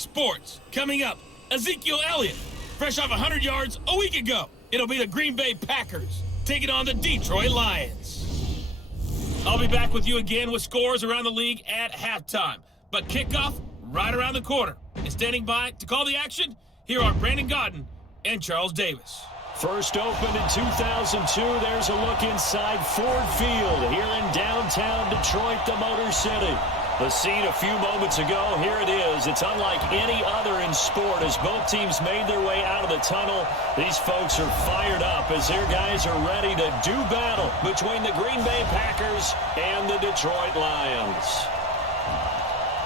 sports. Coming up, Ezekiel Elliott, fresh off 100 yards a week ago. It'll be the Green Bay Packers taking on the Detroit Lions. I'll be back with you again with scores around the league at halftime. But kickoff right around the corner. And standing by to call the action, here are Brandon Gaudin and Charles Davis. First opened in 2002, there's a look inside Ford Field here in downtown Detroit, the Motor City. The scene a few moments ago, here it is. It's unlike any other in sport as both teams made their way out of the tunnel. These folks are fired up as their guys are ready to do battle between the Green Bay Packers and the Detroit Lions.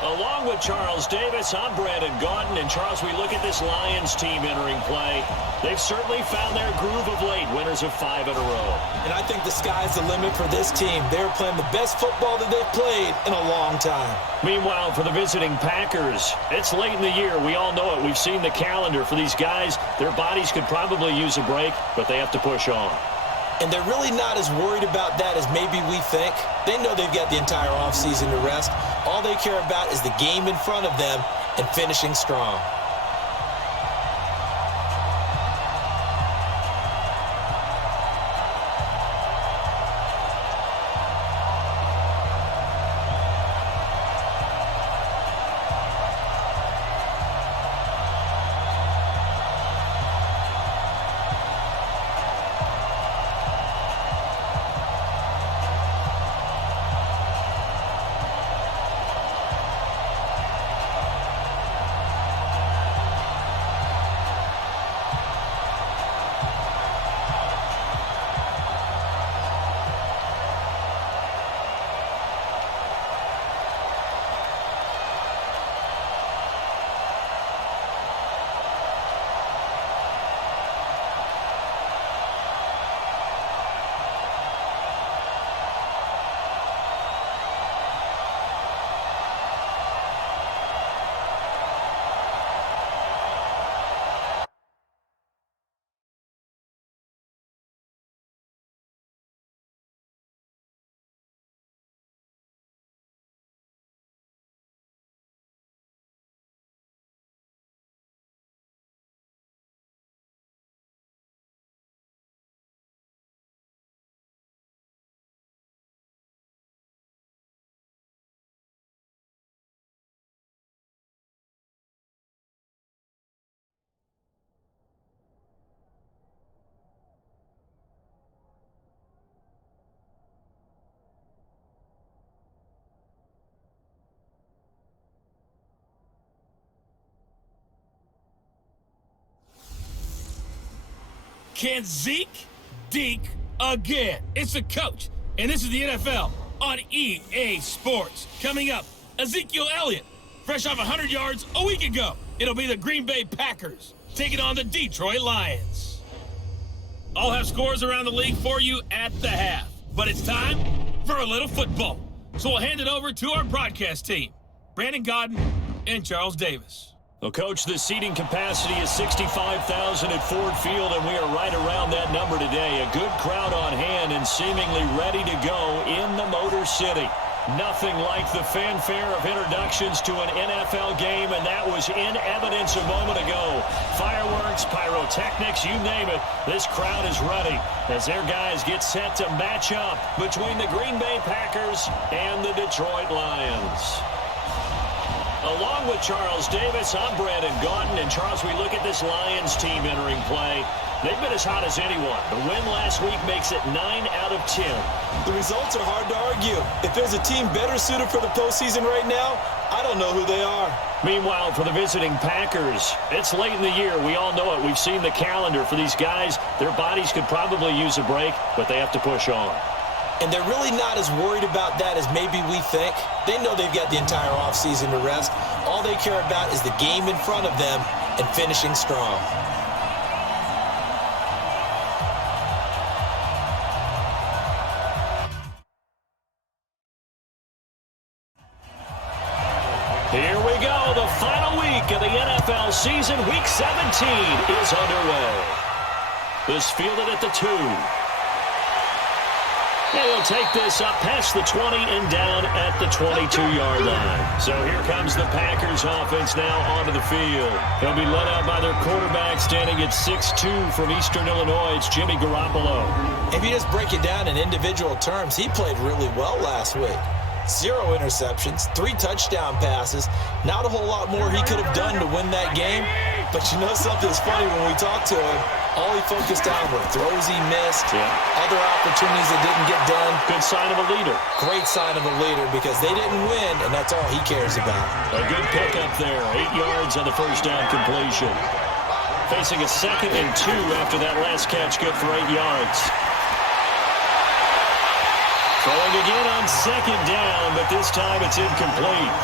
Along with Charles Davis, I'm Brandon Gaudin. And Charles, we look at this Lions team entering play. They've certainly found their groove of late, winners of 5 in a row. And I think the sky's the limit for this team. They're playing the best football that they've played in a long time. Meanwhile, for the visiting Packers, it's late in the year. We all know it. We've seen the calendar for these guys. Their bodies could probably use a break, but they have to push on. And they're really not as worried about that as maybe we think. They know they've got the entire offseason to rest. All they care about is the game in front of them and finishing strong. Can Zeke deke again? It's the coach, and this is the NFL on EA Sports. Coming up, Ezekiel Elliott, fresh off 100 yards a week ago. It'll be the Green Bay Packers taking on the Detroit Lions. I'll have scores around the league for you at the half, but it's time for a little football. So we'll hand it over to our broadcast team, Brandon Gaudin and Charles Davis. Well, Coach, the seating capacity is 65,000 at Ford Field, and we are right around that number today. A good crowd on hand and seemingly ready to go in the Motor City. Nothing like the fanfare of introductions to an NFL game, and that was in evidence a moment ago. Fireworks, pyrotechnics, you name it. This crowd is ready as their guys get set to match up between the Green Bay Packers and the Detroit Lions. Along with Charles Davis, I'm Brandon Gaudin. And Charles, we look at this Lions team entering play. They've been as hot as anyone. The win last week makes it 9 out of 10. The results are hard to argue. If there's a team better suited for the postseason right now, I don't know who they are. Meanwhile, for the visiting Packers, it's late in the year. We all know it. We've seen the calendar for these guys. Their bodies could probably use a break, but they have to push on. And they're really not as worried about that as maybe we think. They know they've got the entire offseason to rest. All they care about is the game in front of them and finishing strong. Here we go. The final week of the NFL season. Week 17 is underway. This fielded at the 2. And he'll take this up past the 20 and down at the 22-yard line. So here comes the Packers offense now onto the field. They'll be led out by their quarterback standing at 6'2" from Eastern Illinois. It's Jimmy Garoppolo. If you just break it down in individual terms, he played really well last week. 0 interceptions, 3 touchdown passes. Not a whole lot more he could have done to win that game. But you know something's funny when we talked to him, all he focused on were throws he missed, other opportunities that didn't get done. Good sign of a leader. Great sign of a leader because they didn't win, and that's all he cares about. A good pickup there. 8 yards on the first down completion. Facing a 2nd and 2 after that last catch, good for 8 yards. Throwing again on 2nd down, but this time it's incomplete.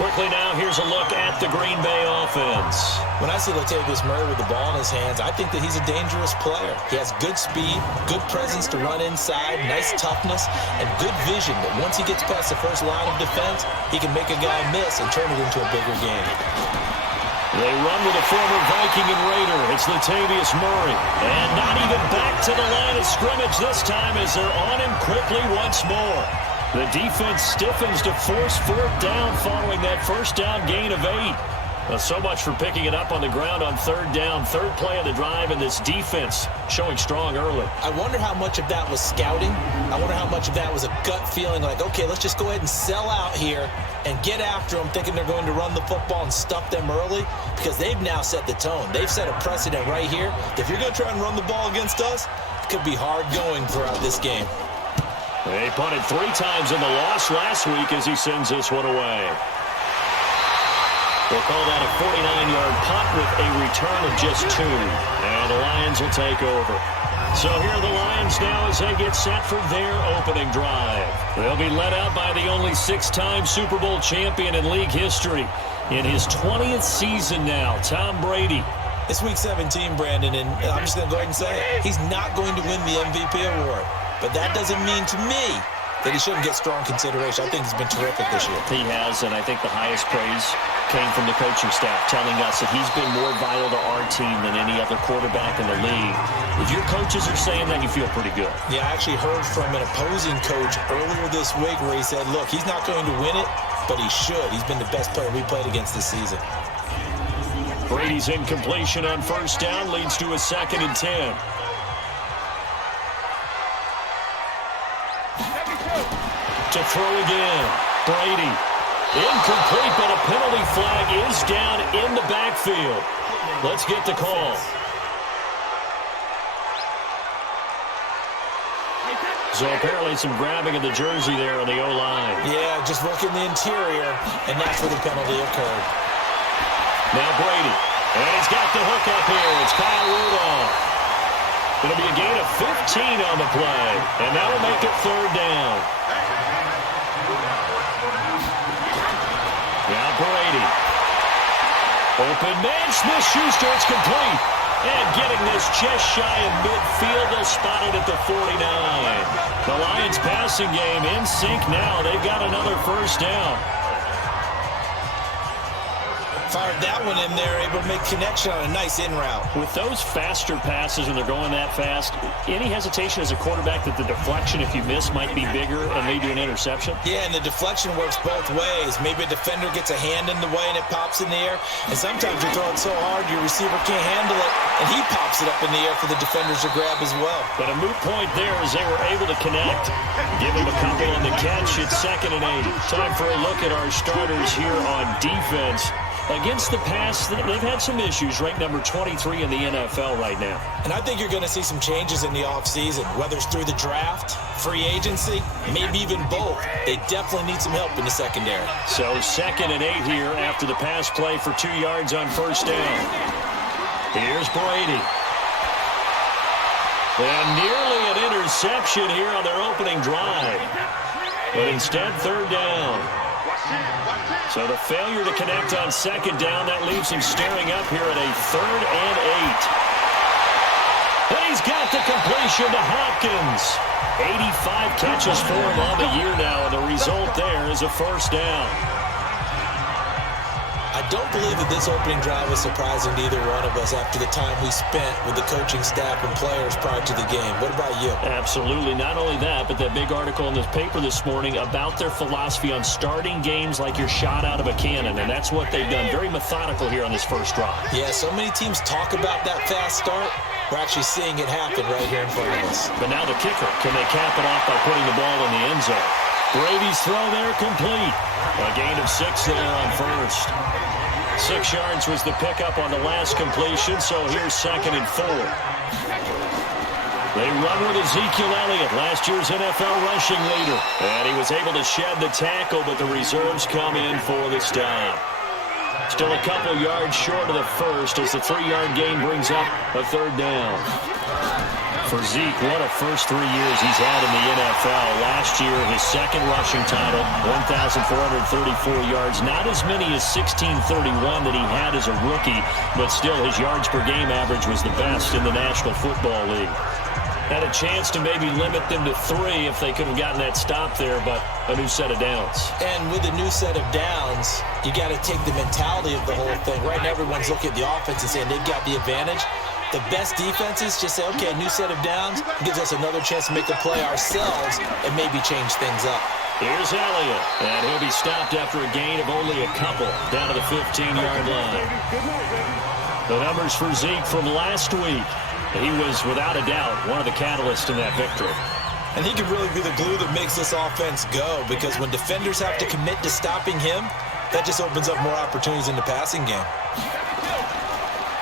Quickly now, here's a look at the Green Bay offense. When I see Latavius Murray with the ball in his hands, I think that he's a dangerous player. He has good speed, good presence to run inside, nice toughness, and good vision that once he gets past the first line of defense, he can make a guy miss and turn it into a bigger game. They run with a former Viking and Raider. It's Latavius Murray. And not even back to the line of scrimmage this time as they're on him quickly once more. The defense stiffens to force 4th down following that first down gain of 8. Well, so much for picking it up on the ground on 3rd down. 3rd play of the drive, and this defense showing strong early. I wonder how much of that was scouting. I wonder how much of that was a gut feeling like, okay, let's just go ahead and sell out here and get after them, thinking they're going to run the football and stuff them early, because they've now set the tone. They've set a precedent right here. If you're going to try and run the ball against us, it could be hard going throughout this game. They punted 3 times in the loss last week as he sends this one away. We'll call that a 49-yard punt with a return of just 2. And the Lions will take over. So here are the Lions now as they get set for their opening drive. They'll be led out by the only 6-time Super Bowl champion in league history. In his 20th season now, Tom Brady. It's Week 17, Brandon, and I'm just going to go ahead and say it. He's not going to win the MVP award. But that doesn't mean to me that he shouldn't get strong consideration. I think he's been terrific this year. He has, and I think the highest praise came from the coaching staff telling us that he's been more vital to our team than any other quarterback in the league. If your coaches are saying that, you feel pretty good. Yeah, I actually heard from an opposing coach earlier this week where he said, look, he's not going to win it, but he should. He's been the best player we played against this season. Brady's incompletion on 1st down leads to a 2nd and 10. To throw again. Brady. Incomplete, but a penalty flag is down in the backfield. Let's get the call. So apparently some grabbing of the jersey there on the O-line. Yeah, just look in the interior, and that's where the penalty occurred. Now Brady. And he's got the hook up here. It's Kyle Rudolph. It'll be a gain of 15 on the play, and that'll make it 3rd down. Now Brady. Open man, Smith-Schuster, it's complete. And getting this just shy of midfield, they'll spot it at the 49. The Lions passing game in sync now. They've got another 1st down. Fired that one in there, able to make connection on a nice in route. With those faster passes when they're going that fast, any hesitation as a quarterback that the deflection, if you miss, might be bigger and lead to an interception? Yeah, and the deflection works both ways. Maybe a defender gets a hand in the way and it pops in the air, and sometimes you throw it so hard your receiver can't handle it, and he pops it up in the air for the defenders to grab as well. But a moot point there as they were able to connect. Give him a couple on the catch. It's 2nd and 8. Time for a look at our starters here on defense. Against the pass, they've had some issues, ranked number 23 in the NFL right now. And I think you're going to see some changes in the offseason, whether it's through the draft, free agency, maybe even both. They definitely need some help in the secondary. So 2nd and 8 here after the pass play for 2 yards on 1st down. Here's Brady. And nearly an interception here on their opening drive. But instead, 3rd down. So the failure to connect on 2nd down, that leaves him staring up here at a 3rd and 8. And he's got the completion to Hopkins. 85 catches for him on the year now, and the result there is a 1st down. I don't believe that this opening drive was surprising to either one of us after the time we spent with the coaching staff and players prior to the game. What about you? Absolutely. Not only that, but that big article in the paper this morning about their philosophy on starting games like you're shot out of a cannon, and that's what they've done. Very methodical here on this first drive. Yeah, so many teams talk about that fast start. We're actually seeing it happen right here in front of us. But now the kicker. Can they cap it off by putting the ball in the end zone? Brady's throw there complete. A gain of 6 there on first. 6 yards was the pickup on the last completion, so here's 2nd and 4. They run with Ezekiel Elliott, last year's NFL rushing leader. And he was able to shed the tackle, but the reserves come in for the stop. Still a couple yards short of the first as the 3-yard gain brings up a 3rd down. For Zeke, what a first 3 years he's had in the NFL. Last year, his 2nd rushing title, 1,434 yards. Not as many as 1,631 that he had as a rookie, but still his yards per game average was the best in the National Football League. Had a chance to maybe limit them to 3 if they could have gotten that stop there, but a new set of downs. And with a new set of downs, you got to take the mentality of the whole thing. Right now, everyone's looking at the offense and saying they've got the advantage. The best defenses just say, okay, new set of downs gives us another chance to make a play ourselves and maybe change things up. Here's Elliott, and he'll be stopped after a gain of only a couple down to the 15-yard line. The numbers for Zeke from last week. He was, without a doubt, one of the catalysts in that victory. And he could really be the glue that makes this offense go, because when defenders have to commit to stopping him, that just opens up more opportunities in the passing game.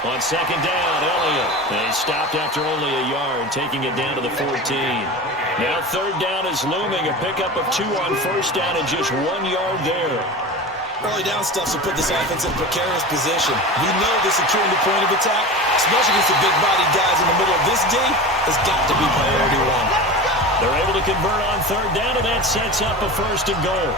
On 2nd down, Elliott. They stopped after only a yard, taking it down to the 14. Now 3rd down is looming. A pickup of 2 on 1st down and just 1 yard there. Early down stuff will put this offense in a precarious position. We know that securing the point of attack, especially against the big-bodied guys in the middle of this D, has got to be priority 1. They're able to convert on 3rd down, and that sets up a 1st and goal.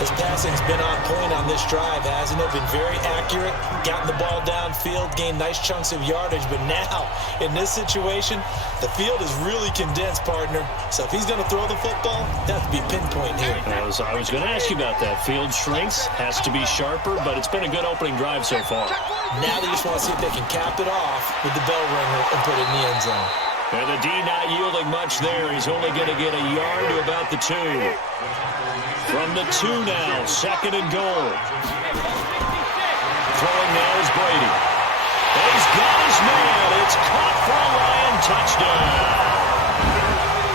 His passing's been on point on this drive, hasn't it? Been very accurate, gotten the ball downfield, gained nice chunks of yardage. But now, in this situation, the field is really condensed, partner. So if he's going to throw the football, that has to be pinpoint here. I was going to ask you about that. Field shrinks, has to be sharper, but it's been a good opening drive so far. Now they just want to see if they can cap it off with the bell ringer and put it in the end zone. And the D not yielding much there. He's only going to get a yard to about the 2. From the 2 now, 2nd and goal. Throwing now is Brady. And he's got his man. It's caught for a Lion touchdown.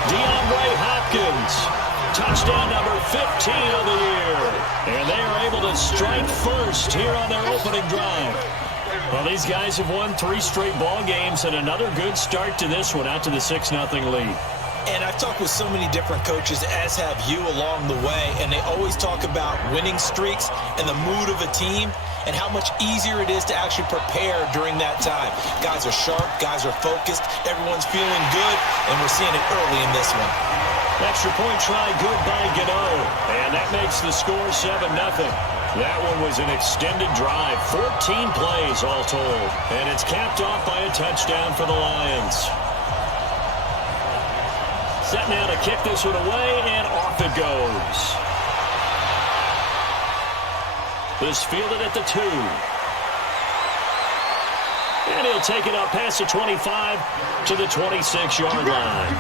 DeAndre Hopkins, touchdown number 15 of the year. And they are able to strike first here on their opening drive. Well, these guys have won 3 straight ball games and another good start to this one out to the 6-0 lead. And I've talked with so many different coaches, as have you along the way, and they always talk about winning streaks and the mood of a team and how much easier it is to actually prepare during that time. Guys are sharp, guys are focused, everyone's feeling good, and we're seeing it early in this one. Extra point try good by Gano, and that makes the score 7-0. That one was an extended drive, 14 plays all told, and it's capped off by a touchdown for the Lions. Set now to kick this one away, and off it goes. This fielded at the 2. And he'll take it up past the 25 to the 26-yard line.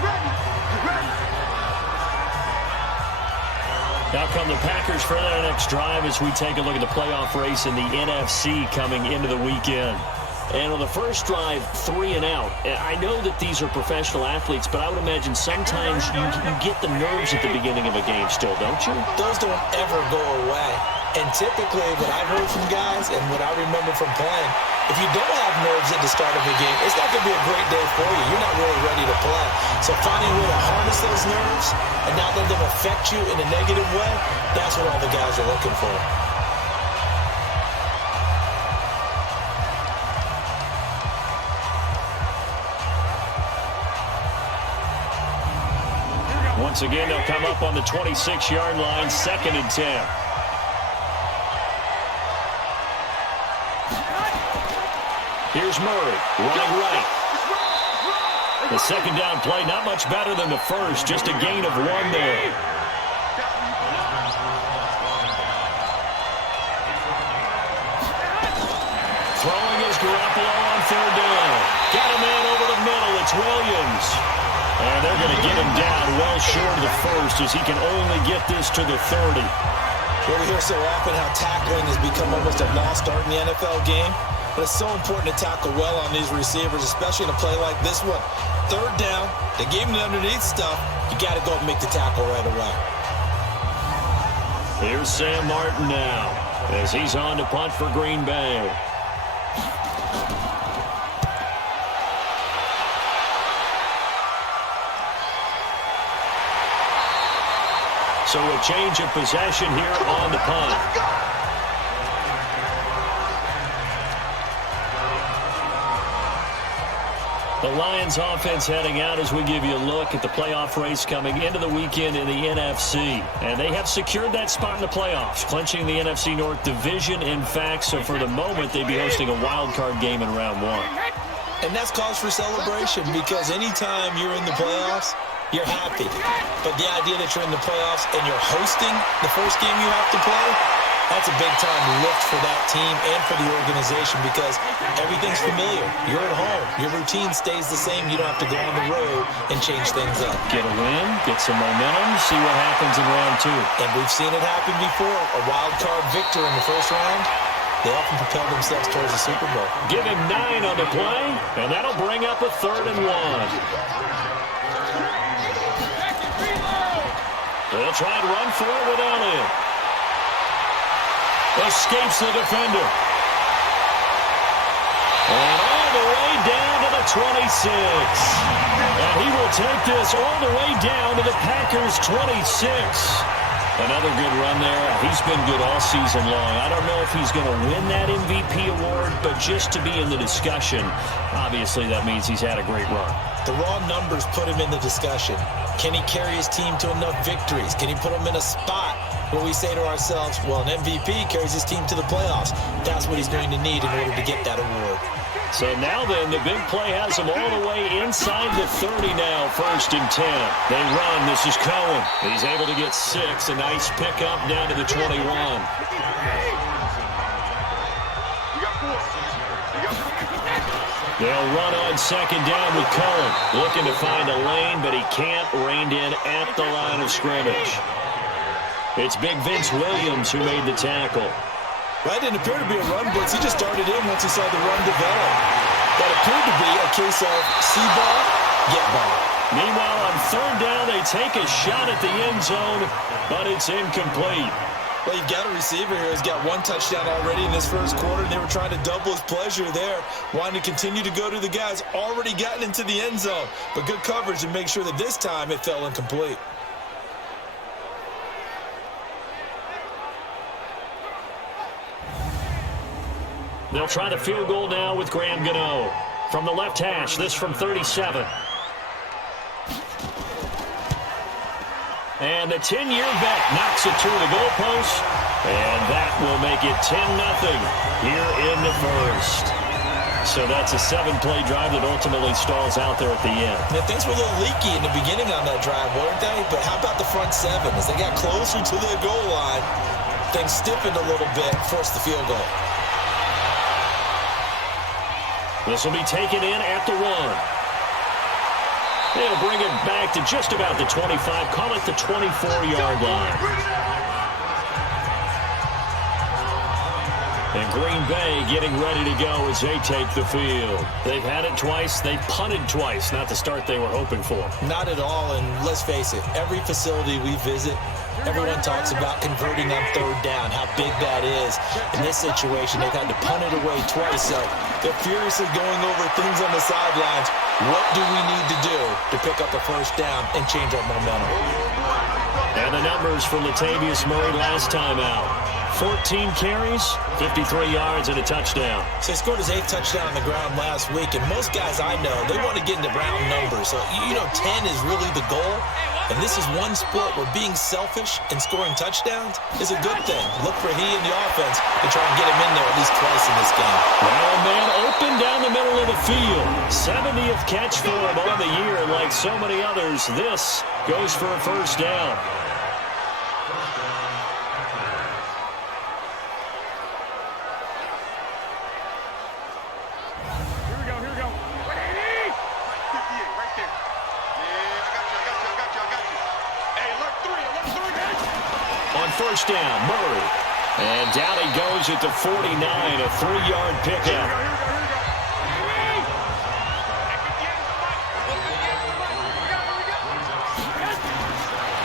Now come the Packers for their next drive as we take a look at the playoff race in the NFC coming into the weekend. And on the first drive, 3 and out. I know that these are professional athletes, but I would imagine sometimes you get the nerves at the beginning of a game still, don't you? Those don't ever go away. And typically, what I've heard from guys and what I remember from playing, if you don't have nerves at the start of a game, it's not going to be a great day for you. You're not really ready to play. So finding a way to harness those nerves and not let them affect you in a negative way, that's what all the guys are looking for. Once again, they'll come up on the 26-yard line, 2nd and 10. Here's Murray, running right. The 2nd down play, not much better than the first, just a gain of 1 there. Throwing is Garoppolo on third down. Got a man over the middle. It's Williams. And they're going to get him down well short of the first as he can only get this to the 30. Well, we hear so often how tackling has become almost a lost art in the NFL game. But it's so important to tackle well on these receivers, especially in a play like this one. Third down, they gave him the underneath stuff. You got to go and make the tackle right away. Here's Sam Martin now as he's on to punt for Green Bay. So a change of possession here on the punt. The Lions offense heading out as we give you a look at the playoff race coming into the weekend in the NFC. And they have secured that spot in the playoffs, clinching the NFC North division, in fact. So for the moment, they'd be hosting a wild card game in round one. And that's cause for celebration because anytime you're in the playoffs, you're happy. But the idea that you're in the playoffs and you're hosting the first game you have to play, that's a big-time lift for that team and for the organization because everything's familiar. You're at home. Your routine stays the same. You don't have to go on the road and change things up. Get a win, get some momentum, see what happens in round two. And we've seen it happen before. A wild card victor in the first round, they often propel themselves towards the Super Bowl. Give him 9 on the play, and that'll bring up a 3rd and 1. They'll try and run for it with Elliott. Escapes the defender. And all the way down to the 26. And he will take this all the way down to the Packers' 26. Another good run there. He's been good all season long. I don't know if he's going to win that MVP award, but just to be in the discussion, obviously that means he's had a great run. The raw numbers put him in the discussion. Can he carry his team to enough victories? Can he put them in a spot where we say to ourselves, well, an MVP carries his team to the playoffs. That's what he's going to need in order to get that award. So now then, the big play has him all the way inside the 30 now, 1st and 10. They run. This is Cohen. He's able to get 6. A nice pickup down to the 21. They'll run on 2nd down with Cohen. Looking to find a lane, but he can't. Reined in at the line of scrimmage. It's big Vince Williams who made the tackle. That didn't appear to be a run blitz. He just started in once he saw the run develop. That appeared to be a case of see ball, get ball. Meanwhile, on 3rd down, they take a shot at the end zone, but it's incomplete. Well, you've got a receiver here who's got 1 touchdown already in this first quarter, and they were trying to double his pleasure there, wanting to continue to go to the guys already gotten into the end zone. But good coverage to make sure that this time it fell incomplete. They'll try the field goal now with Graham Gano. From the left hash, this from 37. And the 10-year vet knocks it through the goalpost. And that will make it 10-0 here in the first. So that's a 7-play drive that ultimately stalls out there at the end. Now, things were a little leaky in the beginning on that drive, weren't they? But how about the front 7? As they got closer to the goal line, things stiffened a little bit, forced the field goal. This will be taken in at the 1. They'll bring it back to just about the 25, call it the 24-yard line. And Green Bay getting ready to go as they take the field. They've had it twice. They've punted twice. Not the start they were hoping for. Not at all, and let's face it, every facility we visit, everyone talks about converting on 3rd down, how big that is. In this situation, they've had to punt it away twice, so they're furiously going over things on the sidelines. What do we need to do to pick up a 1st down and change our momentum? And the numbers from Latavius Murray last time out. 14 carries, 53 yards, and a touchdown. So he scored his 8th touchdown on the ground last week, and most guys I know, they want to get into round numbers. So, 10 is really the goal. And this is one sport where being selfish and scoring touchdowns is a good thing. Look for he and the offense to try and get him in there at least twice in this game. Well, man, open down the middle of the field. 70th catch for him on the year. Like so many others, this goes for a 1st down. first down. Murray. And down he goes at the 49, a 3-yard pickup.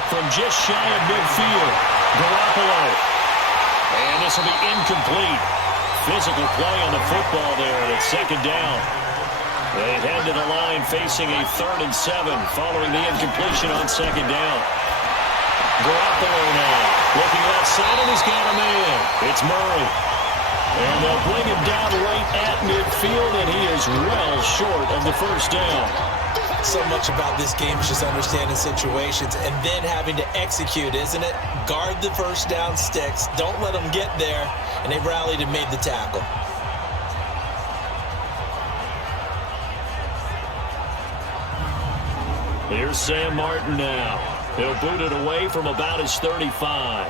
From just shy of midfield, Garoppolo. And this will be incomplete. Physical play on the football there, and it's second down. They head to the line facing a 3rd and 7 following the incompletion on second down. Garoppolo now looking outside, and he's got a man. It's Murray. And they'll bring him down right at midfield, and he is well short of the first down. So much about this game is just understanding situations and then having to execute, isn't it? Guard the first down sticks. Don't let them get there. And they rallied and made the tackle. Here's Sam Martin now. He'll boot it away from about his 35.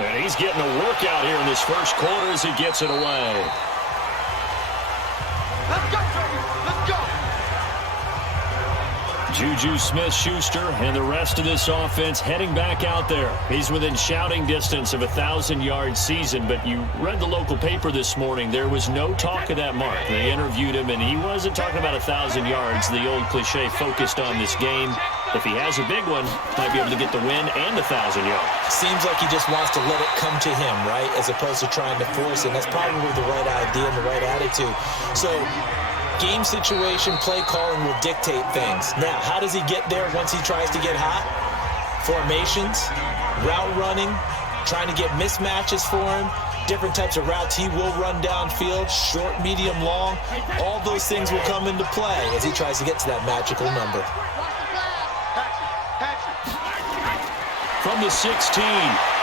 And he's getting a workout here in this first quarter as he gets it away. Let's go, Trevor. Let's go. Juju Smith-Schuster and the rest of this offense heading back out there. He's within shouting distance of a 1,000-yard season, but you read the local paper this morning. There was no talk of that mark. They interviewed him, and he wasn't talking about 1,000 yards. The old cliche focused on this game. If he has a big one, might be able to get the win and 1,000 yards. Seems like he just wants to let it come to him, right, as opposed to trying to force it. That's probably the right idea and the right attitude. So game situation, play calling will dictate things. Now, how does he get there once he tries to get hot? Formations, route running, trying to get mismatches for him, different types of routes he will run downfield, short, medium, long. All those things will come into play as he tries to get to that magical number. From the 16,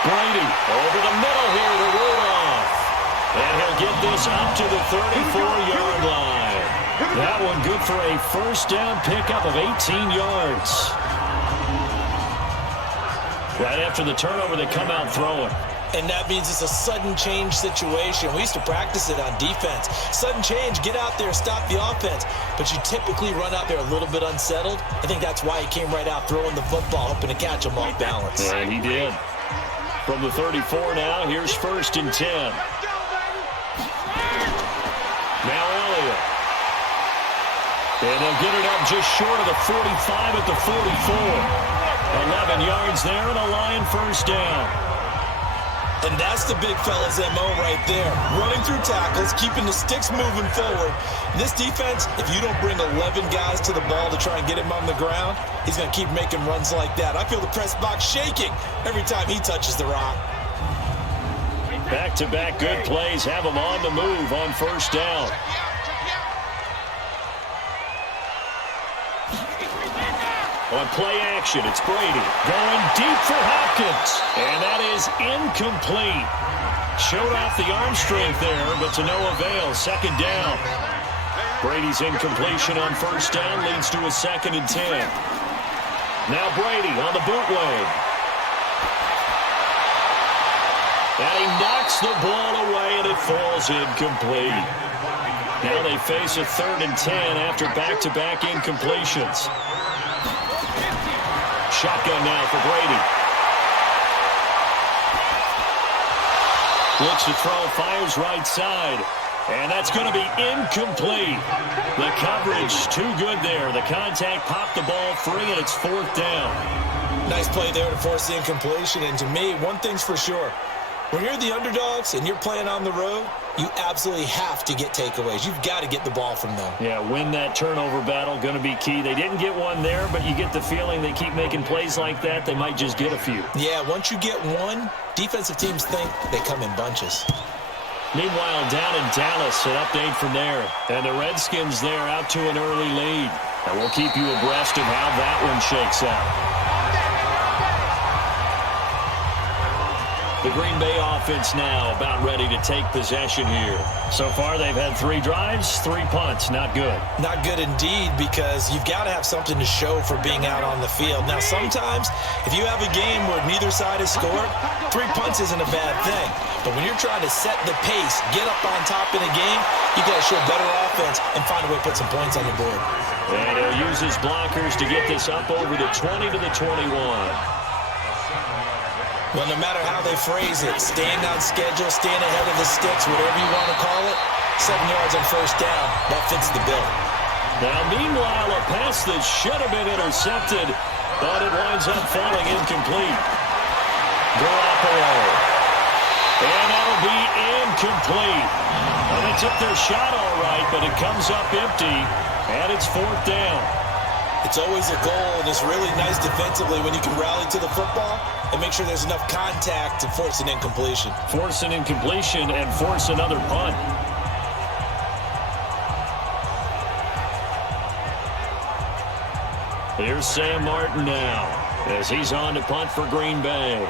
Brady over the middle here to Rudolph. And he'll get this up to the 34-yard line. That one good for a first down pickup of 18 yards. Right after the turnover, they come out throwing. And that means it's a sudden change situation. We used to practice it on defense. Sudden change, get out there, stop the offense. But you typically run out there a little bit unsettled. I think that's why he came right out throwing the football, hoping to catch him off balance. And he did. From the 34 now, here's 1st and 10. Now Elliott. And they'll get it up just short of the 45 at the 44. 11 yards there and a Lion first down. And that's the big fella's MO right there. Running through tackles, keeping the sticks moving forward. This defense, if you don't bring 11 guys to the ball to try and get him on the ground, he's going to keep making runs like that. I feel the press box shaking every time he touches the rock. Back-to-back good plays have him on the move on first down. On play action, it's Brady going deep for Hopkins. And that is incomplete. Showed off the arm strength there, but to no avail. Second down. Brady's incompletion on first down leads to a 2nd and 10. Now Brady on the bootleg. And he knocks the ball away, and it falls incomplete. Now they face a 3rd and 10 after back-to-back incompletions. Shotgun now for Brady. Looks to throw, fires right side. And that's going to be incomplete. The coverage too good there. The contact popped the ball free, and it's 4th down. Nice play there to force the incompletion. And to me, one thing's for sure. When you're the underdogs and you're playing on the road, you absolutely have to get takeaways. You've got to get the ball from them. Yeah, win that turnover battle, going to be key. They didn't get one there, but you get the feeling they keep making plays like that, they might just get a few. Yeah, once you get one, defensive teams think they come in bunches. Meanwhile, down in Dallas, an update from there. And the Redskins there out to an early lead. And we'll keep you abreast of how that one shakes out. The Green Bay offense now about ready to take possession here. So far, they've had 3 drives, 3 punts. Not good. Not good indeed, because you've got to have something to show for being out on the field. Now, sometimes, if you have a game where neither side has scored, 3 punts isn't a bad thing. But when you're trying to set the pace, get up on top in a game, you got to show better offense and find a way to put some points on the board. And he'll use his blockers to get this up over the 20 to the 21. Well, no matter how they phrase it, staying on schedule, staying ahead of the sticks, whatever you want to call it, 7 yards on first down, that fits the bill. Now, meanwhile, a pass that should have been intercepted, but it winds up falling incomplete. Garoppolo. And that'll be incomplete. Well, they took their shot all right, but it comes up empty, and it's fourth down. It's always a goal, and it's really nice defensively when you can rally to the football and make sure there's enough contact to force an incompletion. Force an incompletion and force another punt. Here's Sam Martin now as he's on to punt for Green Bay.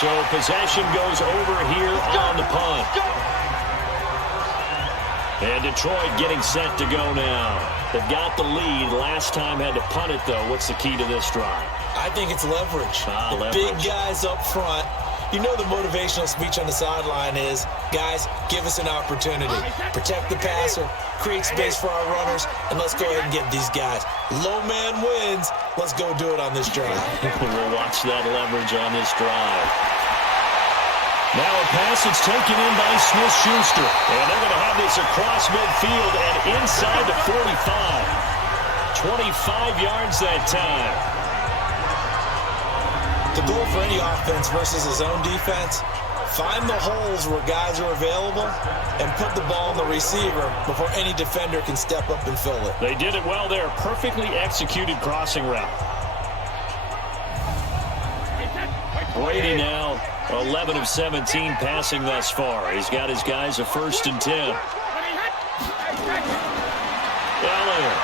So possession goes over here on the punt. And Detroit getting set to go now. They've got the lead. Last time had to punt it, though. What's the key to this drive? I think it's leverage. The Leverage. big guys up front. You know the motivational speech on the sideline is, guys, give us an opportunity. Protect the passer, create space for our runners, and let's go ahead and get these guys. Low man wins. Let's go do it on this drive. We'll watch that leverage on this drive. Now a pass that's taken in by Smith-Schuster. And they're going to have this across midfield and inside the 45. 25 yards that time. The goal for any offense versus his own defense, find the holes where guys are available and put the ball on the receiver before any defender can step up and fill it. They did it well there. Perfectly executed crossing route. Brady now 11 of 17 passing thus far. He's got his guys a 1st and 10. Elliott.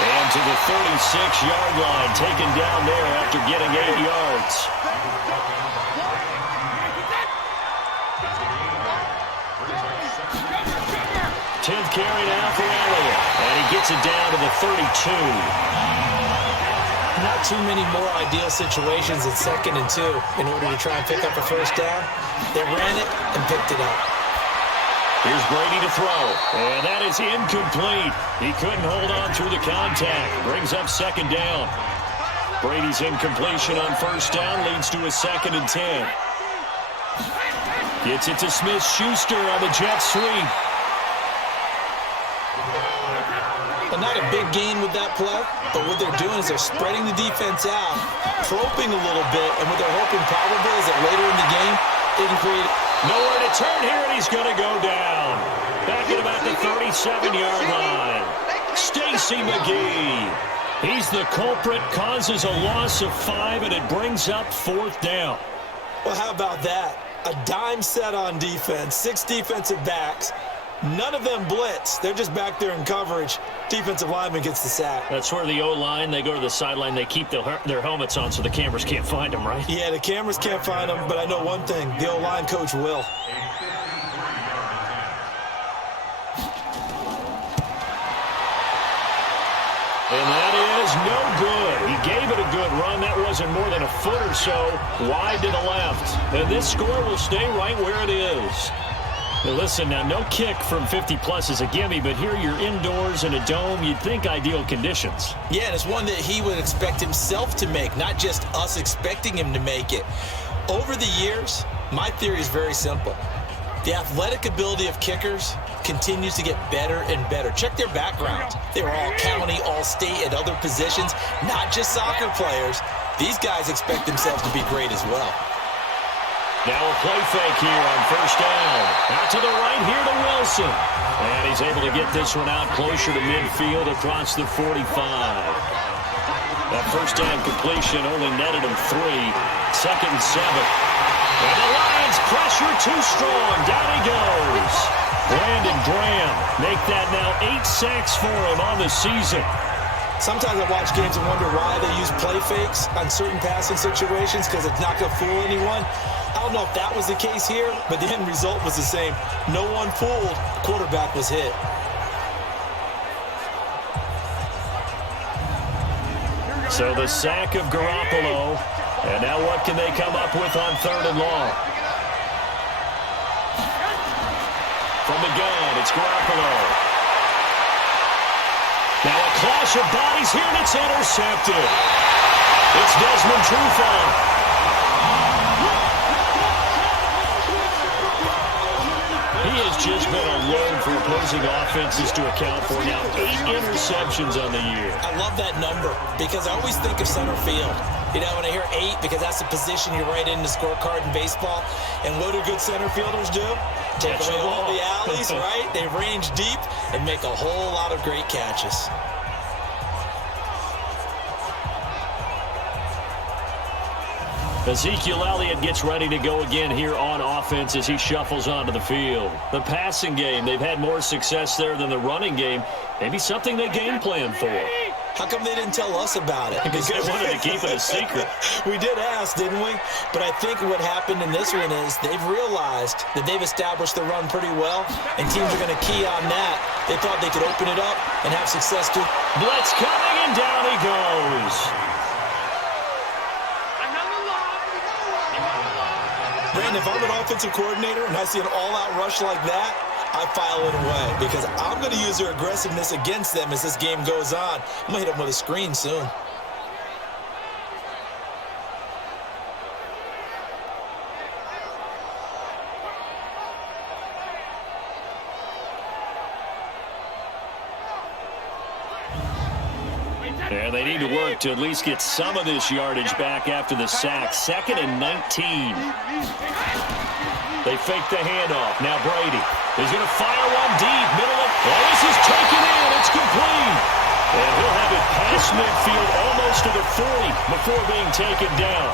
And to the 36-yard line, taken down there after getting 8 yards. Tenth carry now for Elliott. And he gets it down to the 32. Not too many more ideal situations in 2nd and 2 in order to try and pick up a first down. They ran it and picked it up. Here's Brady to throw, and that is incomplete. He couldn't hold on through the contact. Brings up 2nd down. Brady's incompletion on 1st down leads to a 2nd and 10. Gets it to Smith-Schuster on the jet sweep. Well, not a big gain with that play, but what they're doing is they're spreading the defense out, probing a little bit, and what they're hoping probably is that later in the game, they can create nowhere to turn here, and he's going to go down. Back at about the 37-yard line. Stacy McGee. He's the culprit, causes a loss of 5, and it brings up 4th down. Well, how about that? A dime set on defense, 6 defensive backs. None of them blitz. They're just back there in coverage. Defensive lineman gets the sack. That's where the O-line, they go to the sideline, they keep their helmets on so the cameras can't find them, right? Yeah, the cameras can't find them, but I know one thing. The O-line coach will. And that is no good. He gave it a good run. That wasn't more than a foot or so wide to the left. And this score will stay right where it is. Now listen, now no kick from 50-plus is a gimme, but here you're indoors in a dome. You'd think ideal conditions. Yeah, and it's one that he would expect himself to make, not just us expecting him to make it. Over the years, my theory is very simple. The athletic ability of kickers continues to get better and better. Check their backgrounds. They were all county, all state, at other positions, not just soccer players. These guys expect themselves to be great as well. Now a play fake here on 1st down. Out to the right here to Wilson. And he's able to get this one out closer to midfield across the 45. That 1st down completion only netted him 3. 2nd and 7. And the Lions pressure too strong. Down he goes. Brandon Graham make that now 8 sacks for him on the season. Sometimes I watch games and wonder why they use play fakes on certain passing situations because it's not going to fool anyone. I don't know if that was the case here, but the end result was the same. No one fooled. Quarterback was hit. So the sack of Garoppolo. And now what can they come up with on 3rd and long? From the gun, it's Garoppolo. Now a clash of bodies here, and it's intercepted. It's Desmond Trufant. He has just been a load for opposing offenses to account for. Now 8 interceptions on the year. I love that number because I always think of center field. You know, when I hear 8, because that's the position you write in the scorecard in baseball. And what do good center fielders do? Take away all the alleys, right? They range deep and make a whole lot of great catches. Ezekiel Elliott gets ready to go again here on offense as he shuffles onto the field. The passing game, they've had more success there than the running game. Maybe something they game plan for. How come they didn't tell us about it? Because they wanted to keep it a secret. We did ask, didn't we? But I think what happened in this one is they've realized that they've established the run pretty well, and teams are going to key on that. They thought they could open it up and have success too. Blitz coming, and down he goes. Brandon, if I'm an offensive coordinator and I see an all-out rush like that, I file it away because I'm going to use their aggressiveness against them as this game goes on. I'm going to hit them with a screen soon. And they need to work to at least get some of this yardage back after the sack. 2nd and 19. They fake the handoff. Now Brady is going to fire one deep. Middle of... Oh, this is taken in. It's complete. And he'll have it past midfield almost to the 40 before being taken down.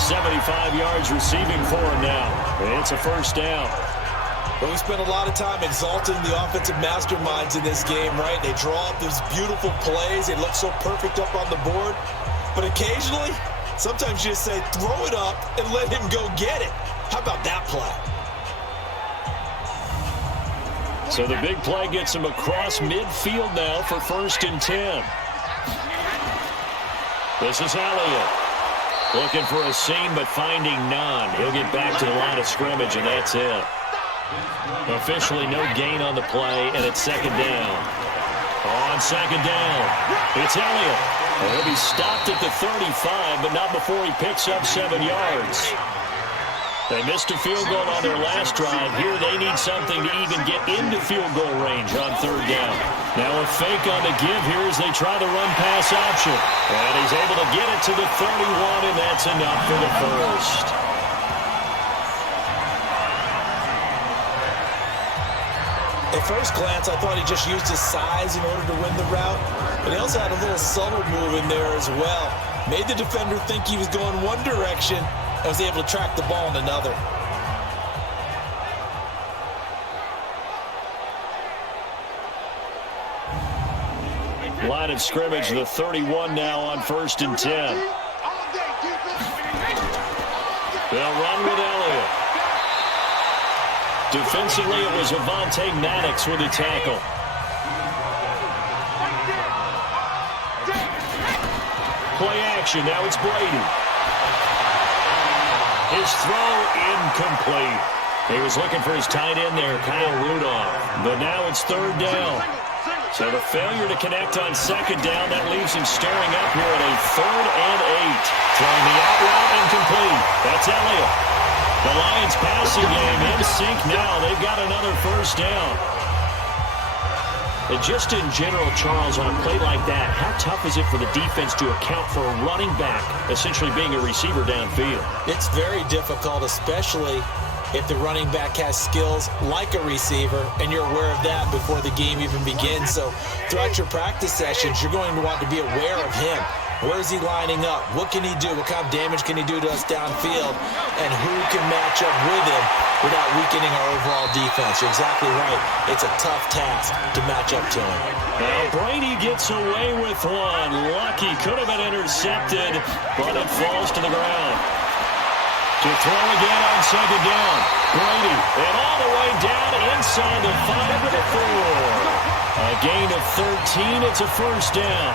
75 yards receiving for him now. And it's a first down. Well, we spent a lot of time exalting the offensive masterminds in this game, right? They draw up these beautiful plays. They look so perfect up on the board. But occasionally, sometimes you just say, throw it up and let him go get it. How about that play? So the big play gets him across midfield now for 1st and 10. This is Elliott. Looking for a seam, but finding none. He'll get back to the line of scrimmage, and that's it. Officially no gain on the play, and it's 2nd down. On 2nd down, it's Elliott. He'll be stopped at the 35, but not before he picks up 7 yards. They missed a field goal on their last drive. Here they need something to even get into field goal range on 3rd down. Now a fake on the give here as they try the run-pass option. And he's able to get it to the 31, and that's enough for the first. At first glance, I thought he just used his size in order to win the route, but he also had a little subtle move in there as well. Made the defender think he was going one direction and was able to track the ball in another. Line of scrimmage, the 31 now on 1st and 10. They'll run with Elliott. Defensively, it was Avonte Maddox with a tackle. Play action, now it's Brady. His throw incomplete. He was looking for his tight end there, Kyle Rudolph. But now it's 3rd down. So the failure to connect on 2nd down, that leaves him staring up here at a 3rd and 8. Throwing the out route incomplete. That's Elliott. The Lions passing game in sync now. They've got another 1st down. And just in general, Charles, on a play like that, how tough is it for the defense to account for a running back essentially being a receiver downfield? It's very difficult, especially if the running back has skills like a receiver, and you're aware of that before the game even begins. So throughout your practice sessions, you're going to want to be aware of him. Where is he lining up? What can he do? What kind of damage can he do to us downfield? And who can match up with him without weakening our overall defense? You're exactly right. It's a tough task to match up to him. Now Brady gets away with one. Lucky, could have been intercepted, but it falls to the ground. To throw again on 2nd down. Brady, and all the way down inside the 5 to the 4. A gain of 13. It's a 1st down.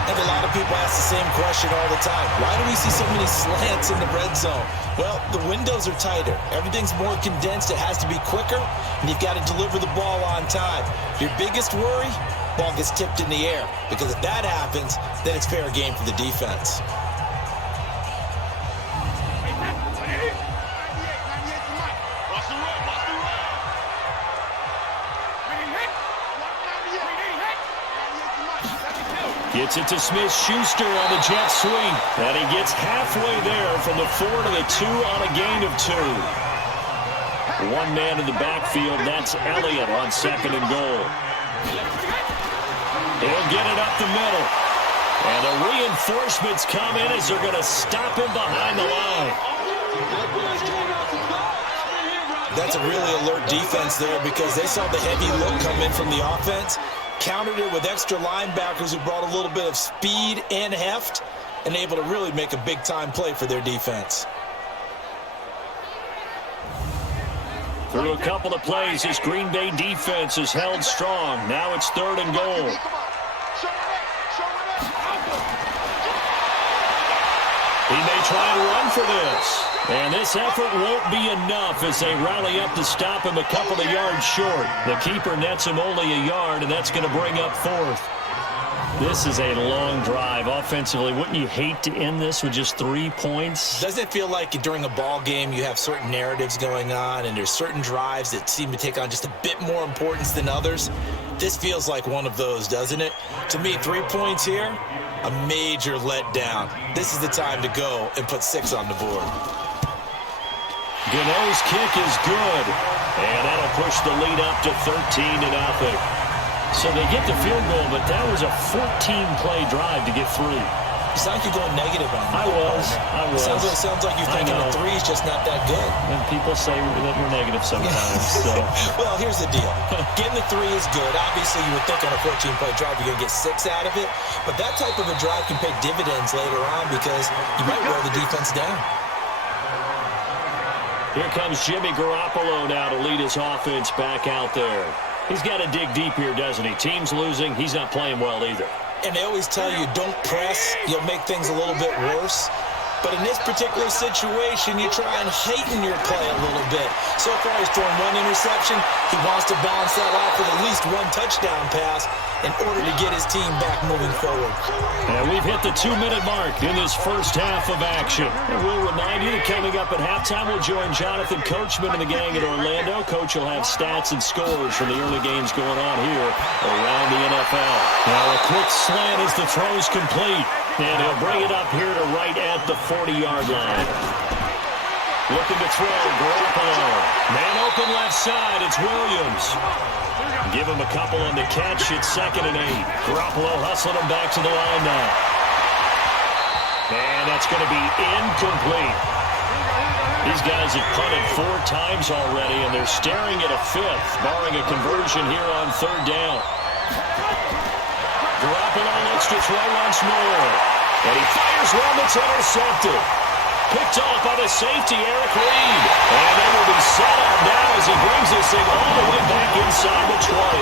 I think a lot of people ask the same question all the time. Why do we see so many slants in the red zone? Well, the windows are tighter. Everything's more condensed. It has to be quicker, and you've got to deliver the ball on time. Your biggest worry, ball gets tipped in the air, because if that happens, then it's fair game for the defense. Gets it to Smith-Schuster on the jet sweep. And he gets halfway there from the 4 to the 2 on a gain of 2. One man in the backfield, that's Elliott on 2nd and goal. He'll get it up the middle. And the reinforcements come in as they're going to stop him behind the line. That's a really alert defense there because they saw the heavy look come in from the offense, countered it with extra linebackers who brought a little bit of speed and heft, and able to really make a big-time play for their defense. Through a couple of plays, this Green Bay defense is held strong. Now it's 3rd and goal. He may try and run for this. And this effort won't be enough as they rally up to stop him a couple of yards short. The keeper nets him only a yard, and that's going to bring up 4th. This is a long drive offensively. Wouldn't you hate to end this with just 3 points? Doesn't it feel like during a ball game you have certain narratives going on and there's certain drives that seem to take on just a bit more importance than others? This feels like one of those, doesn't it? To me, 3 points here, a major letdown. This is the time to go and put 6 on the board. Gano's kick is good, and that'll push the lead up to 13-0. So they get the field goal, but that was a 14-play drive to get 3. You sound like you're going negative on that. I was. Sounds like you're thinking the 3 is just not that good. And people say that we're negative sometimes. So. Well, here's the deal. Getting the 3 is good. Obviously, you would think on a 14-play drive you're going to get 6 out of it. But that type of a drive can pay dividends later on because you might wear the defense down. Here comes Jimmy Garoppolo now to lead his offense back out there. He's got to dig deep here, doesn't he? Team's losing. He's not playing well either. And they always tell you, don't press. You'll make things a little bit worse. But in this particular situation, you try and heighten your play a little bit. So far, he's thrown 1 interception. He wants to balance that off with at least 1 touchdown pass in order to get his team back moving forward. And we've hit the 2-minute mark in this first half of action. And we'll remind you that coming up at halftime, we'll join Jonathan Coachman and the gang at Orlando. Coach will have stats and scores from the early games going on here around the NFL. Now a quick slant as the throw's complete. And he'll bring it up here to right at the 40-yard line. Looking to throw, Garoppolo. Man open left side, it's Williams. Give him a couple on the catch, it's 2nd and 8. Garoppolo hustling him back to the line now. And that's going to be incomplete. These guys have punted 4 times already, and they're staring at a 5th, barring a conversion here on 3rd down. Garoppolo looks to throw once more. And he fires one that's intercepted. Picked off by the safety, Eric Reed. And they will be set up now as he brings this thing all the way back inside the 20.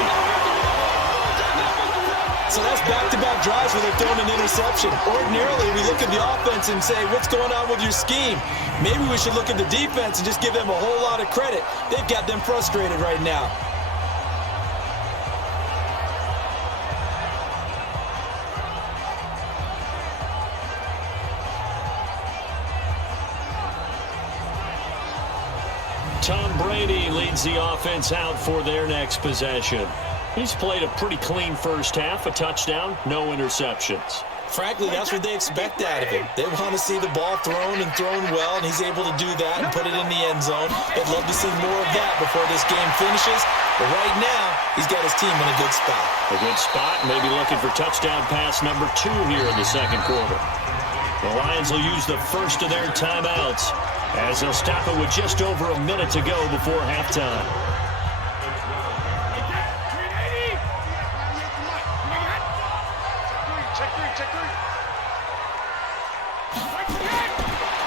So that's back-to-back drives where they're throwing an interception. Ordinarily, we look at the offense and say, what's going on with your scheme? Maybe we should look at the defense and just give them a whole lot of credit. They've got them frustrated right now. Tom Brady leads the offense out for their next possession. He's played a pretty clean first half, a touchdown, no interceptions. Frankly, that's what they expect out of him. They want to see the ball thrown and thrown well, and he's able to do that and put it in the end zone. They'd love to see more of that before this game finishes. But right now, he's got his team in a good spot. A good spot, maybe looking for touchdown pass number 2 here in the second quarter. The Lions will use the first of their timeouts as they'll stop it with just over a minute to go before halftime.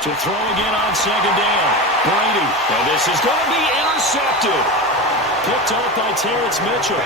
To throw again on 2nd down. Brady. And this is going to be intercepted. Picked off by Terrence Mitchell.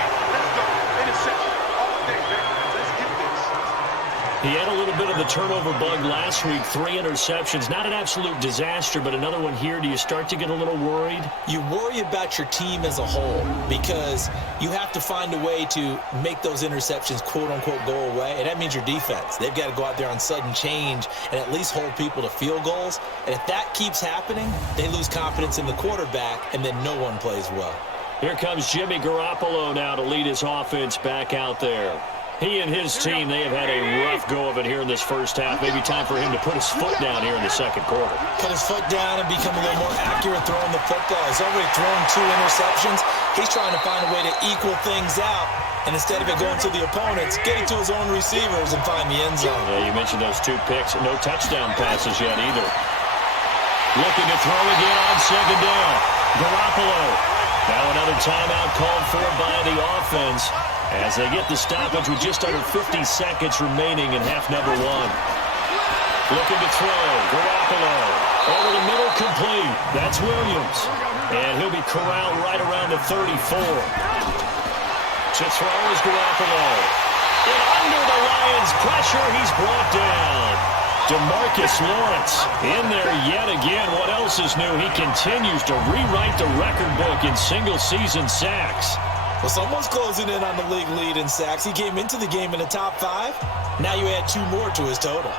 He had a little bit of the turnover bug last week, 3 interceptions. Not an absolute disaster, but another one here. Do you start to get a little worried? You worry about your team as a whole because you have to find a way to make those interceptions, quote-unquote, go away, and that means your defense. They've got to go out there on sudden change and at least hold people to field goals, and if that keeps happening, they lose confidence in the quarterback, and then no one plays well. Here comes Jimmy Garoppolo now to lead his offense back out there. He and his team, they have had a rough go of it here in this first half. Maybe time for him to put his foot down here in the second quarter. Put his foot down and become a little more accurate throwing the football. He's already thrown 2 interceptions. He's trying to find a way to equal things out. And instead of it going to the opponents, get it to his own receivers and find the end zone. Yeah, you mentioned those 2 picks. No touchdown passes yet either. Looking to throw again on second down. Garoppolo. Now another timeout called for by the offense as they get the stoppage with just under 50 seconds remaining in half number 1. Looking to throw. Garoppolo. Over the middle, complete. That's Williams. And he'll be corralled right around the 34. To throw is Garoppolo. And under the Lions' pressure, he's brought down. DeMarcus Lawrence in there yet again. What else is new? He continues to rewrite the record book in single-season sacks. Well, someone's closing in on the league lead in sacks. He came into the game in the top 5. Now you add 2 more to his total.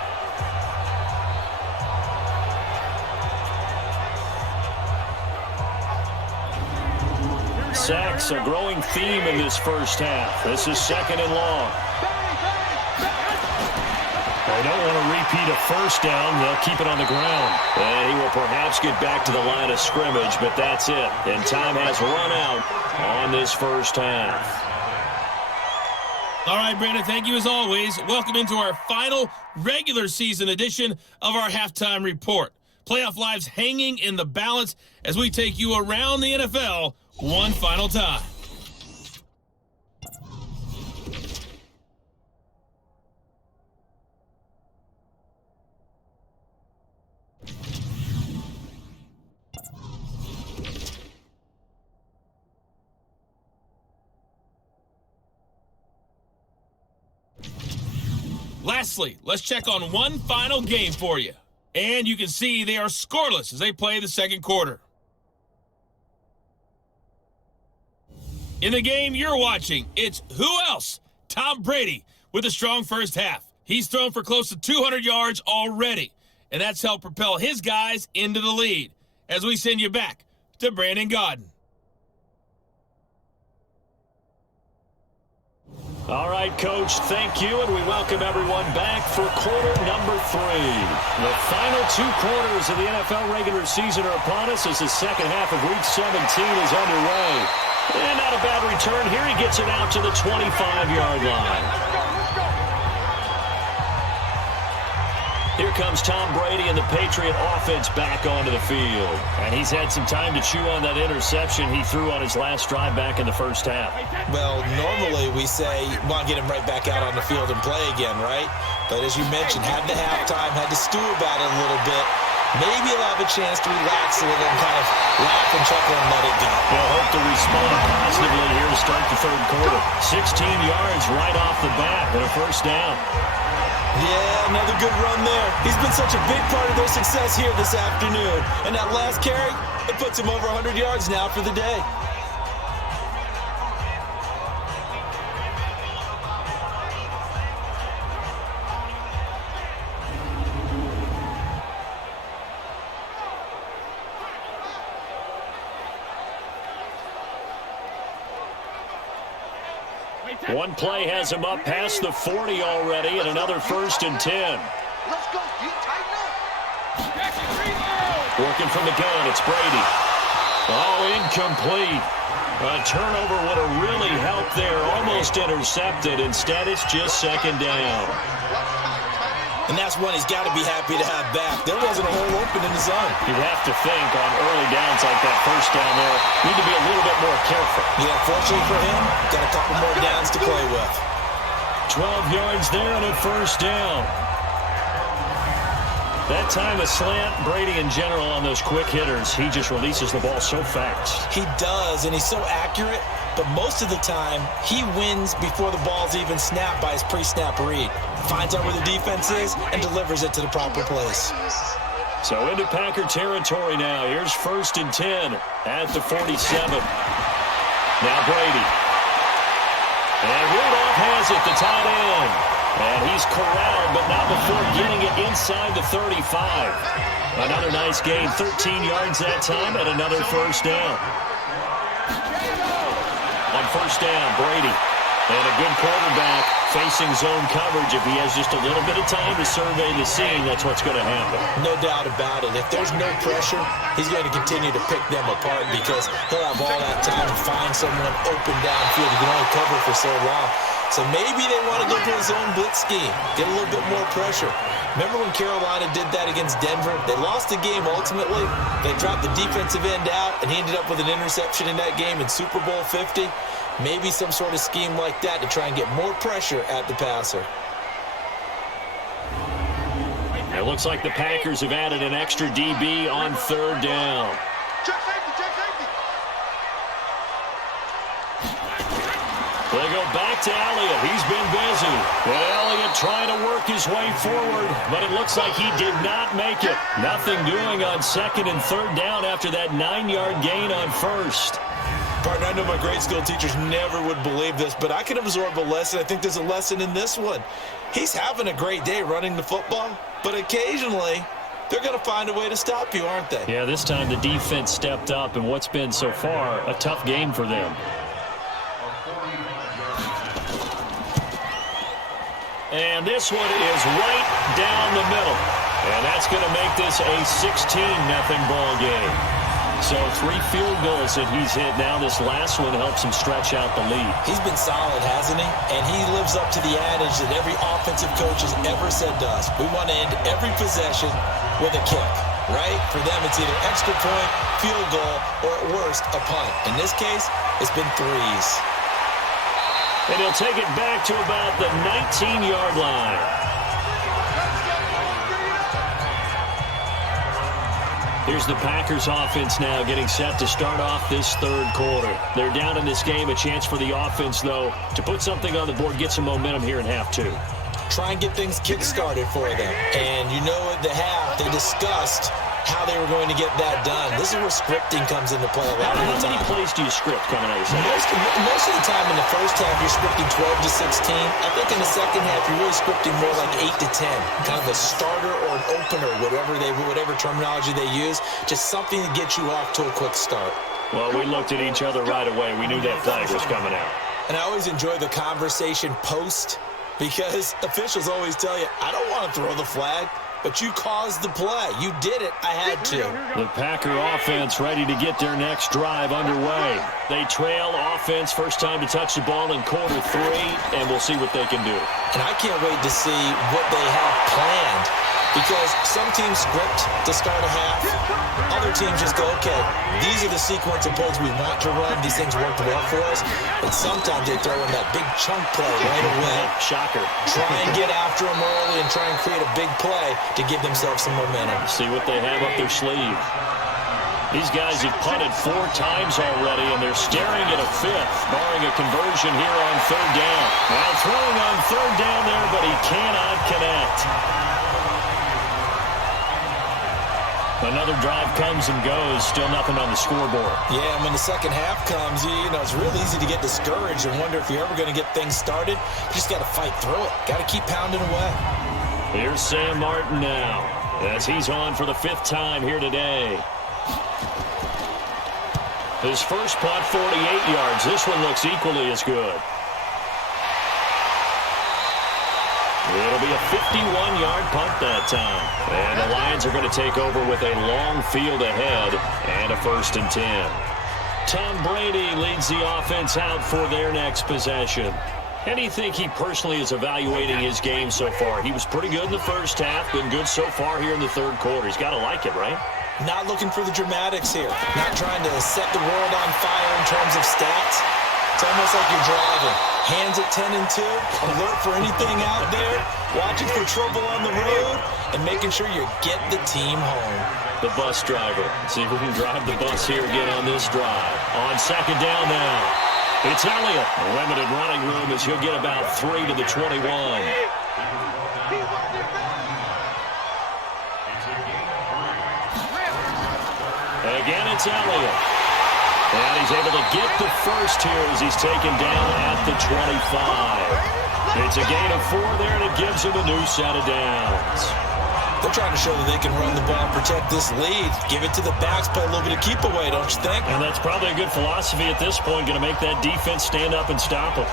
Sacks, a growing theme in this first half. This is second and long. They don't want to repeat a first down. They'll keep it on the ground. And he will perhaps get back to the line of scrimmage, but that's it. And time has run out on this first half. All right, Brandon, thank you as always. Welcome into our final regular season edition of our halftime report. Playoff lives hanging in the balance as we take you around the NFL one final time. Lastly, let's check on one final game for you. And you can see they are scoreless as they play the second quarter. In the game you're watching, it's who else? Tom Brady with a strong first half. He's thrown for close to 200 yards already, and that's helped propel his guys into the lead. As we send you back to Brandon Gaudin. All right, Coach, thank you, and we welcome everyone back for quarter number 3. The final 2 quarters of the NFL regular season are upon us as the second half of Week 17 is underway. And not a bad return here. He gets it out to the 25-yard line. Here comes Tom Brady and the Patriot offense back onto the field. And he's had some time to chew on that interception he threw on his last drive back in the first half. Well, normally we say, want to get him right back out on the field and play again, right? But as you mentioned, had the halftime, had to stew about it a little bit. Maybe he'll have a chance to relax a little and kind of laugh and chuckle and let it go. He'll hope to respond positively here to start the third quarter. 16 yards right off the bat and a first down. Yeah, another good run there. He's been such a big part of their success here this afternoon. And that last carry, it puts him over 100 yards now for the day. One play has him up past the 40 already, and another 1st and 10. Let's go. You tighten up. Working from the gun, it's Brady. Oh, incomplete. A turnover would have really helped there. Almost intercepted. Instead, it's just second down. And that's one he's got to be happy to have back. There wasn't a hole open in the zone. You'd have to think on early downs like that first down there, need to be a little bit more careful. Yeah, fortunately for him, got a couple more downs to play with. 12 yards there and a first down. That time a slant, Brady in general on those quick hitters, he just releases the ball so fast. He does, and he's so accurate. but most of the time, he wins before the ball's even snapped by his pre-snap read. Finds out where the defense is and delivers it to the proper place. So into Packer territory now. Here's 1st and 10 at the 47. Now Brady. And Rudolph has it, the tight end. And he's corralled, but not before getting it inside the 35. Another nice gain, 13 yards that time, and another 1st down. On 1st down, Brady. And a good quarterback facing zone coverage. If he has just a little bit of time to survey the scene, that's what's going to happen. No doubt about it. If there's no pressure, he's going to continue to pick them apart because he'll have all that time to find someone open downfield. He can only cover for so long. So maybe they want to go to a zone blitz scheme, get a little bit more pressure. Remember when Carolina did that against Denver? They lost the game ultimately. They dropped the defensive end out, and he ended up with an interception in that game in Super Bowl 50. Maybe some sort of scheme like that to try and get more pressure at the passer. It looks like the Packers have added an extra DB on 3rd down. Check safety, check safety. They go back to Elliott. He's been busy. Well, Elliott trying to work his way forward, but it looks like he did not make it. Nothing doing on 2nd and 3rd down after that 9-yard gain on 1st. Partner, I know my grade school teachers never would believe this, but I can absorb a lesson. I think there's a lesson in this one. He's having a great day running the football, but occasionally they're going to find a way to stop you, aren't they? Yeah, this time the defense stepped up, and what's been so far a tough game for them. And this one is right down the middle. And that's going to make this a 16-0 ball game. So 3 field goals that he's hit now. This last one helps him stretch out the lead. He's been solid, hasn't he? And he lives up to the adage that every offensive coach has ever said to us. We want to end every possession with a kick, right? For them, it's either extra point, field goal, or at worst, a punt. In this case, it's been 3s. And he'll take it back to about the 19-yard line. Here's the Packers offense now getting set to start off this 3rd quarter. They're down in this game. A chance for the offense, though, to put something on the board, get some momentum here in half 2. Try and get things kick-started for them. And you know at the half, they discussed how they were going to get that done. This is where scripting comes into play a lot of the time. How many plays do you script coming out of the second? Most of the time in the first half, you're scripting 12 to 16. I think in the second half, you're really scripting more like 8 to 10. Kind of a starter or an opener, whatever terminology they use. Just something to get you off to a quick start. Well, we looked at each other right away. We knew that flag was coming out. And I always enjoy the conversation post because officials always tell you, I don't want to throw the flag. But you caused the play. You did it. I had to. The Packer offense ready to get their next drive underway. They trail offense, first time to touch the ball in quarter 3, and we'll see what they can do. And I can't wait to see what they have planned because some teams script to start a half. Other teams just go, okay, these are the sequence of plays we want to run. These things worked well for us. But sometimes they throw in that big chunk play right away. Shocker. Try and get after them early and try and create a big play to give themselves some momentum. See what they have up their sleeve. These guys have punted 4 times already, and they're staring at a 5th, barring a conversion here on 3rd down. Now throwing on 3rd down there, but he cannot connect. Another drive comes and goes, still nothing on the scoreboard. Yeah, and when the second half comes, you know, it's real easy to get discouraged and wonder if you're ever going to get things started. You just got to fight through it. Got to keep pounding away. Here's Sam Martin now, as he's on for the 5th time here today. His first punt, 48 yards. This one looks equally as good. It'll be a 51-yard punt that time. And the Lions are going to take over with a long field ahead and a 1st and 10. Tom Brady leads the offense out for their next possession. How do you think he personally is evaluating his game so far? He was pretty good in the first half, been good so far here in the 3rd quarter. He's got to like it, right? Not looking for the dramatics here. Not trying to set the world on fire in terms of stats. It's almost like you're driving. Hands at 10 and 2, alert for anything out there, watching for trouble on the road, and making sure you get the team home. The bus driver. See if we can drive the bus here again on this drive. On 2nd down now. It's Elliott. Limited running room as he'll get about 3 to the 21. Again, it's Elliott. And he's able to get the first here as he's taken down at the 25. It's a gain of 4 there, and it gives him a new set of downs. They're trying to show that they can run the ball and protect this lead. Give it to the backs, play a little bit of keep away, don't you think? And that's probably a good philosophy at this point, going to make that defense stand up and stop them.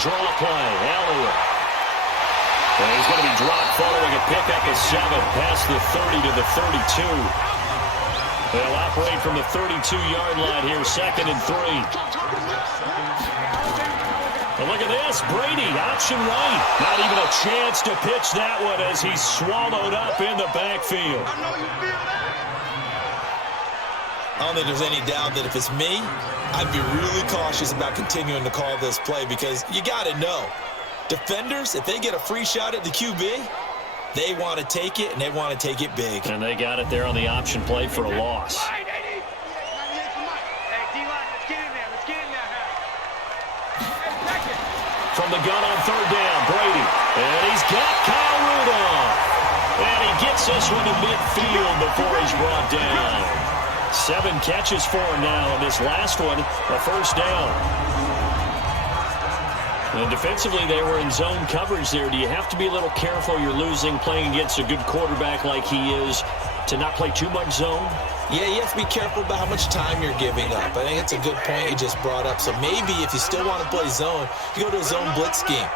Draw play, Elliott. And he's going to be dropped following a pickup of 7 past the 30 to the 32. They'll operate from the 32-yard line here, 2nd and 3. And look at this, Brady, option right. Not even a chance to pitch that one as he's swallowed up in the backfield. I don't think there's any doubt that if it's me, I'd be really cautious about continuing to call this play because you got to know, defenders, if they get a free shot at the QB, they want to take it, and they want to take it big. And they got it there on the option play for a loss. From the gun on 3rd down, Brady. And he's got Kyle Rudolph. And he gets this one to midfield before he's brought down. 7 catches for him now, and this last one, a first down. And defensively, they were in zone coverage there. Do you have to be a little careful? You're losing, playing against a good quarterback like he is, to not play too much zone? Yeah, you have to be careful about how much time you're giving up. I think it's a good point you just brought up. So maybe if you still want to play zone, you go to a zone blitz scheme.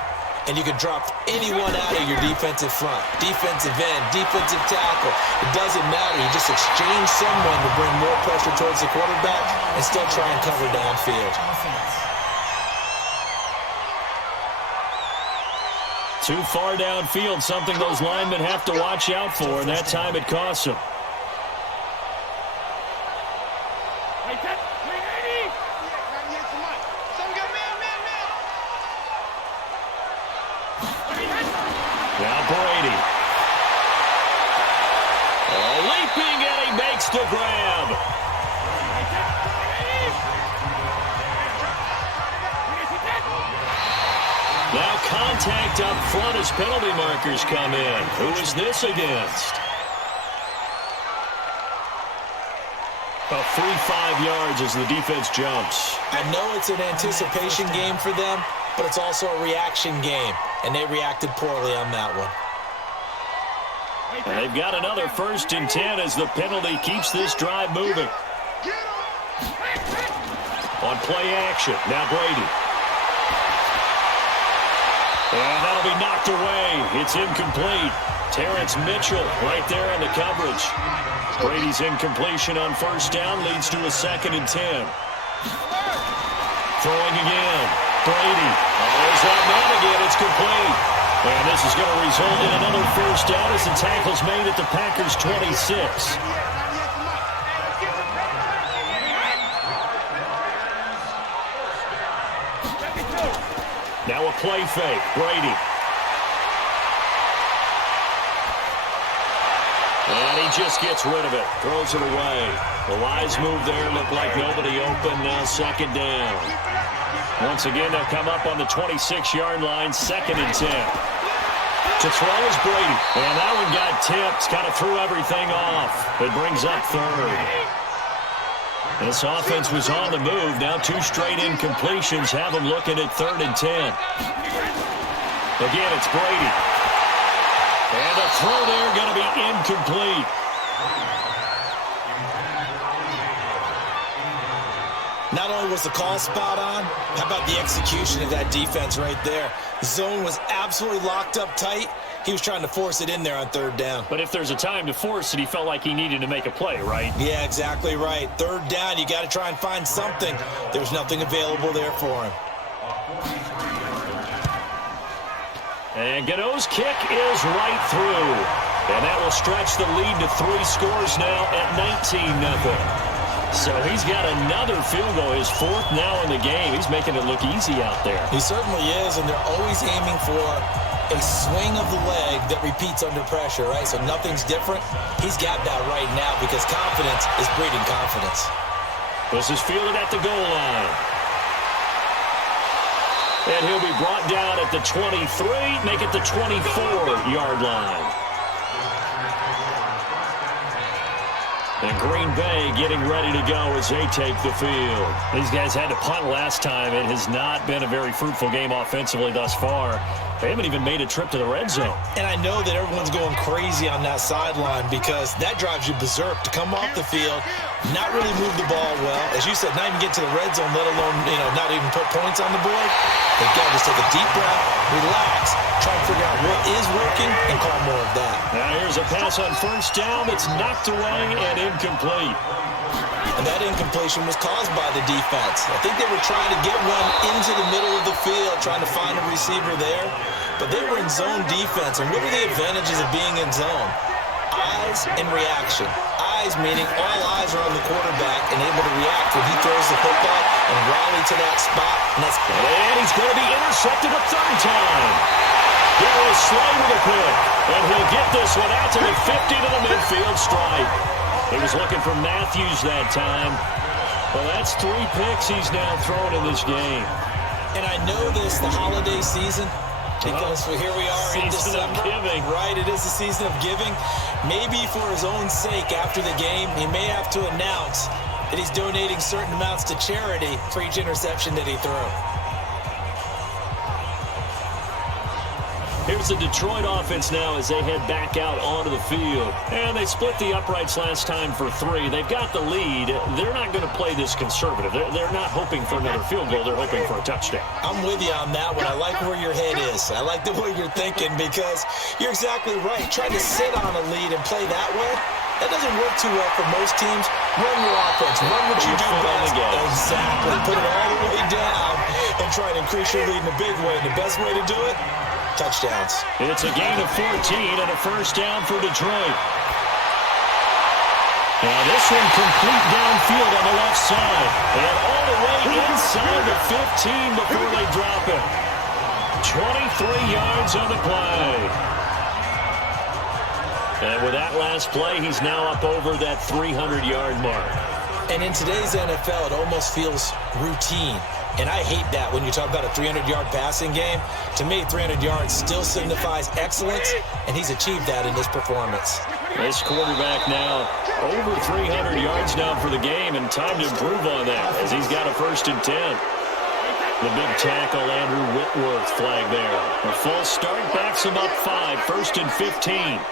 And you can drop anyone out of your defensive front, defensive end, defensive tackle. It doesn't matter. You just exchange someone to bring more pressure towards the quarterback and still try and cover downfield. Too far downfield, something those linemen have to watch out for, and that time it costs them. Now Brady. Leaping, and he makes the grab. Now contact up front as penalty markers come in. Who is this against? About 3-5 yards as the defense jumps. I know it's an anticipation game for them, but it's also a reaction game, and they reacted poorly on that one. And they've got another 1st and 10 as the penalty keeps this drive moving. On play action, now Brady. And that'll be knocked away. It's incomplete. Terrence Mitchell right there in the coverage. Brady's incompletion on 1st down leads to a 2nd and 10. Throwing again. Brady. There's that man again. It's complete. And this is going to result in another 1st down as the tackle's made at the Packers' 26. Now a play fake. Brady. And he just gets rid of it. Throws it away. The wise move there. Looked like nobody open. Now 2nd down. Once again, they'll come up on the 26-yard line. 2nd and 10. To throw is Brady. And that one got tipped. Kind of threw everything off. It brings up 3rd. This offense was on the move. Now 2 straight incompletions have them looking at 3rd and 10. Again, it's Brady. And a throw there going to be incomplete. Not only was the call spot on, how about the execution of that defense right there? The zone was absolutely locked up tight. He was trying to force it in there on 3rd down. But if there's a time to force it, he felt like he needed to make a play, right? Yeah, exactly right. 3rd down, you got to try and find something. There's nothing available there for him. And Gano's kick is right through. And that will stretch the lead to 3 scores now at 19-0. So he's got another field goal, his fourth now in the game. He's making it look easy out there. He certainly is, and they're always aiming for a swing of the leg that repeats under pressure, right? So nothing's different. He's got that right now because confidence is breeding confidence. This is fielded at the goal line. And he'll be brought down at the 23, make it the 24-yard line. And Green Bay getting ready to go as they take the field. These guys had to punt last time. It has not been a very fruitful game offensively thus far. They haven't even made a trip to the red zone. And I know that everyone's going crazy on that sideline because that drives you berserk to come off the field, not really move the ball well. As you said, not even get to the red zone, let alone, not even put points on the board. They've got to just take a deep breath, relax, try to figure out what is working, and call more of that. Now here's a pass on first down that's knocked away and incomplete. And that incompletion was caused by the defense. I think they were trying to get one into the middle of the field, trying to find a receiver there. But they were in zone defense. And what are the advantages of being in zone? Eyes and reaction. Eyes meaning all eyes are on the quarterback and able to react when he throws the football and rally to that spot. And he's going to be intercepted a third time. Darius Slay with a pick. And he'll get this one out to the 50 to the midfield stripe. He was looking for Matthews that time. Well, that's 3 picks he's now thrown in this game. And I know this, the holiday season, because here we are in December. Giving. Right, it is the season of giving. Maybe for his own sake after the game, he may have to announce that he's donating certain amounts to charity for each interception that he threw. Here's the Detroit offense now as they head back out onto the field. And they split the uprights last time for 3. They've got the lead. They're not going to play this conservative. They're not hoping for another field goal. They're hoping for a touchdown. I'm with you on that one. I like where your head is. I like the way you're thinking because you're exactly right. Trying to sit on a lead and play that way, that doesn't work too well for most teams. Run your offense. Run what you do best. Exactly. Put it all the way down and try and increase your lead in a big way. And the best way to do it, touchdowns. It's a gain of 14 and a first down for Detroit. Now this one complete downfield on the left side. And all the way inside the 15 before they drop it. 23 yards on the play. And with that last play, he's now up over that 300-yard mark. And in today's NFL, it almost feels routine. And I hate that when you talk about a 300-yard passing game. To me, 300 yards still signifies excellence, and he's achieved that in this performance. This quarterback now over 300 yards now for the game, and time to improve on that as he's got a 1st and 10. The big tackle, Andrew Whitworth, flag there. A false start backs him up 5, 1st and 15.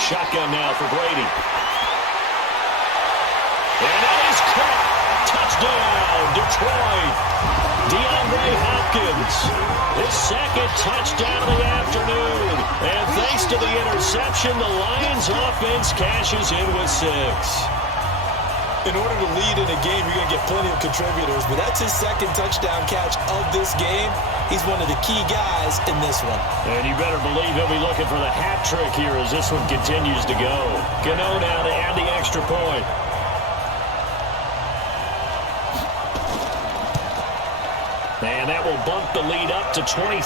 Shotgun now for Brady. And that is caught. Touchdown, Detroit. DeAndre Hopkins, his 2nd touchdown of the afternoon. And thanks to the interception, the Lions offense cashes in with 6. In order to lead in a game, you're going to get plenty of contributors, but that's his 2nd touchdown catch of this game. He's one of the key guys in this one. And you better believe he'll be looking for the hat trick here as this one continues to go. Gano now to add the extra point. And that will bump the lead up to 26.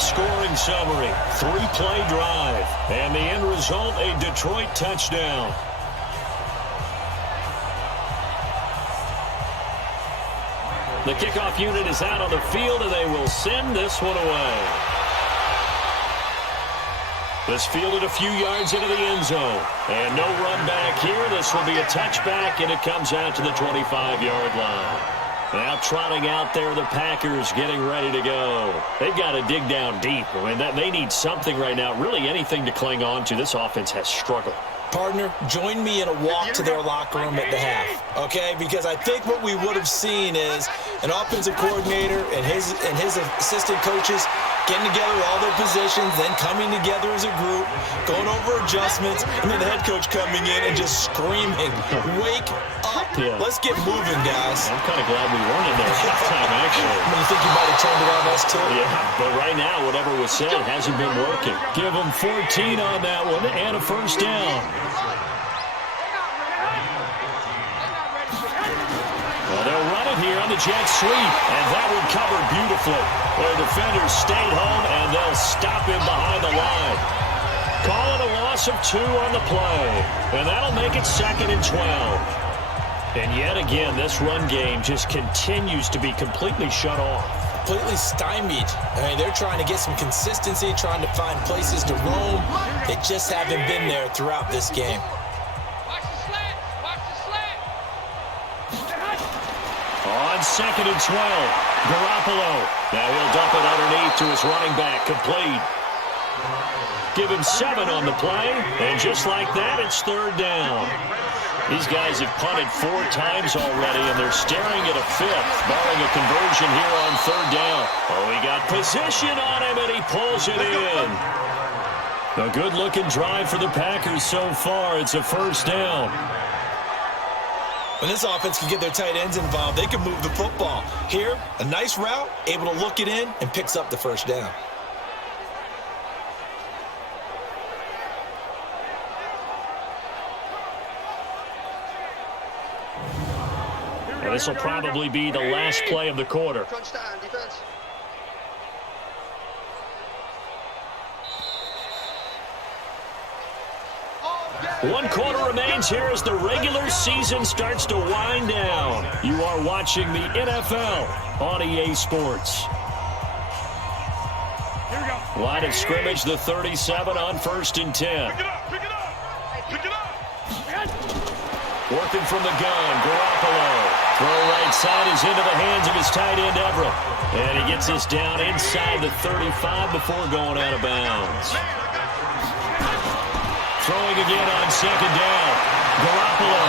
Scoring summary, 3-play drive. And the end result, a Detroit touchdown. The kickoff unit is out on the field, and they will send this one away. This fielded a few yards into the end zone. And no run back here. This will be a touchback, and it comes out to the 25-yard line. Now trotting out there, the Packers getting ready to go. They've got to dig down deep. I mean, they need something right now, really anything to cling on to. This offense has struggled. Partner, join me in a walk to their locker room at the half, okay? Because I think what we would have seen is an offensive coordinator and his assistant coaches getting together all their positions, then coming together as a group, going over adjustments, and then the head coach coming in and just screaming, "Wake up, Yeah. Let's get moving, guys. I'm kind of glad we weren't in there at halftime, actually. You think you might have turned it on us, too? Yeah, but right now, whatever was said hasn't been working. Give them 14 on that one and a first down. Well, they'll run it here on the jet sweep, and that one covered beautifully. Their defenders stayed home, and they'll stop him behind the line. Call it a loss of 2 on the play, and that'll make it 2nd and 12. And yet again, this run game just continues to be completely shut off. Completely stymied. I mean, they're trying to get some consistency, trying to find places to roam. They just haven't been there throughout this game. On 2nd and 12, Garoppolo. Now he'll dump it underneath to his running back, complete. Give him 7 on the play, and just like that, it's 3rd down. These guys have punted 4 times already, and they're staring at a 5th, barring a conversion here on 3rd down. Oh, he got position on him, and he pulls it in. A good-looking drive for the Packers so far. It's a 1st down. When this offense can get their tight ends involved, they can move the football. Here, a nice route, able to look it in, and picks up the 1st down. And this will probably be the last play of the quarter. Crunch time, defense. One quarter remains here as the regular season starts to wind down. You are watching the NFL on EA Sports. Line of scrimmage, the 37 on 1st and 10. Pick it up, pick it up, pick it up. Working from the gun, Garoppolo. Throw right side is into the hands of his tight end, Everett. And he gets this down inside the 35 before going out of bounds. Throwing again on 2nd down. Garoppolo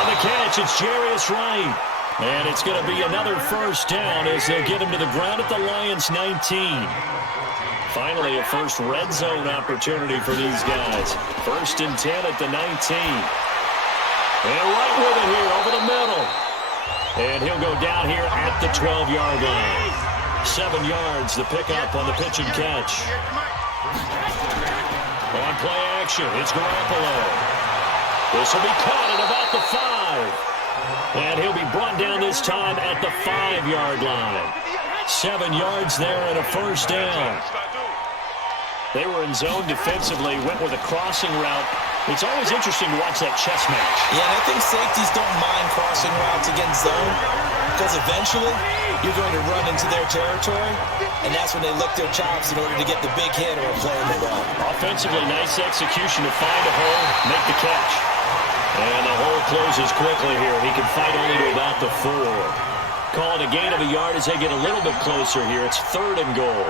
on the catch. It's Jarius Wright. And it's going to be another 1st down as they'll get him to the ground at the Lions' 19. Finally, a first red zone opportunity for these guys. 1st and 10 at the 19. And right with it here over the middle. And he'll go down here at the 12-yard line. 7 yards, the pickup on the pitch and catch. On play action, it's Garoppolo. This will be caught at about the 5. And he'll be brought down this time at the 5-yard line. 7 yards there and a 1st down. They were in zone defensively, went with a crossing route. It's always interesting to watch that chess match. Yeah, and I think safeties don't mind crossing routes against zone because eventually you're going to run into their territory, and that's when they lick their chops in order to get the big hit or play in the ball. Offensively, nice execution to find a hole, make the catch. And the hole closes quickly here. He can fight only to about the 4. Call it a gain of a yard as they get a little bit closer here. It's 3rd and goal.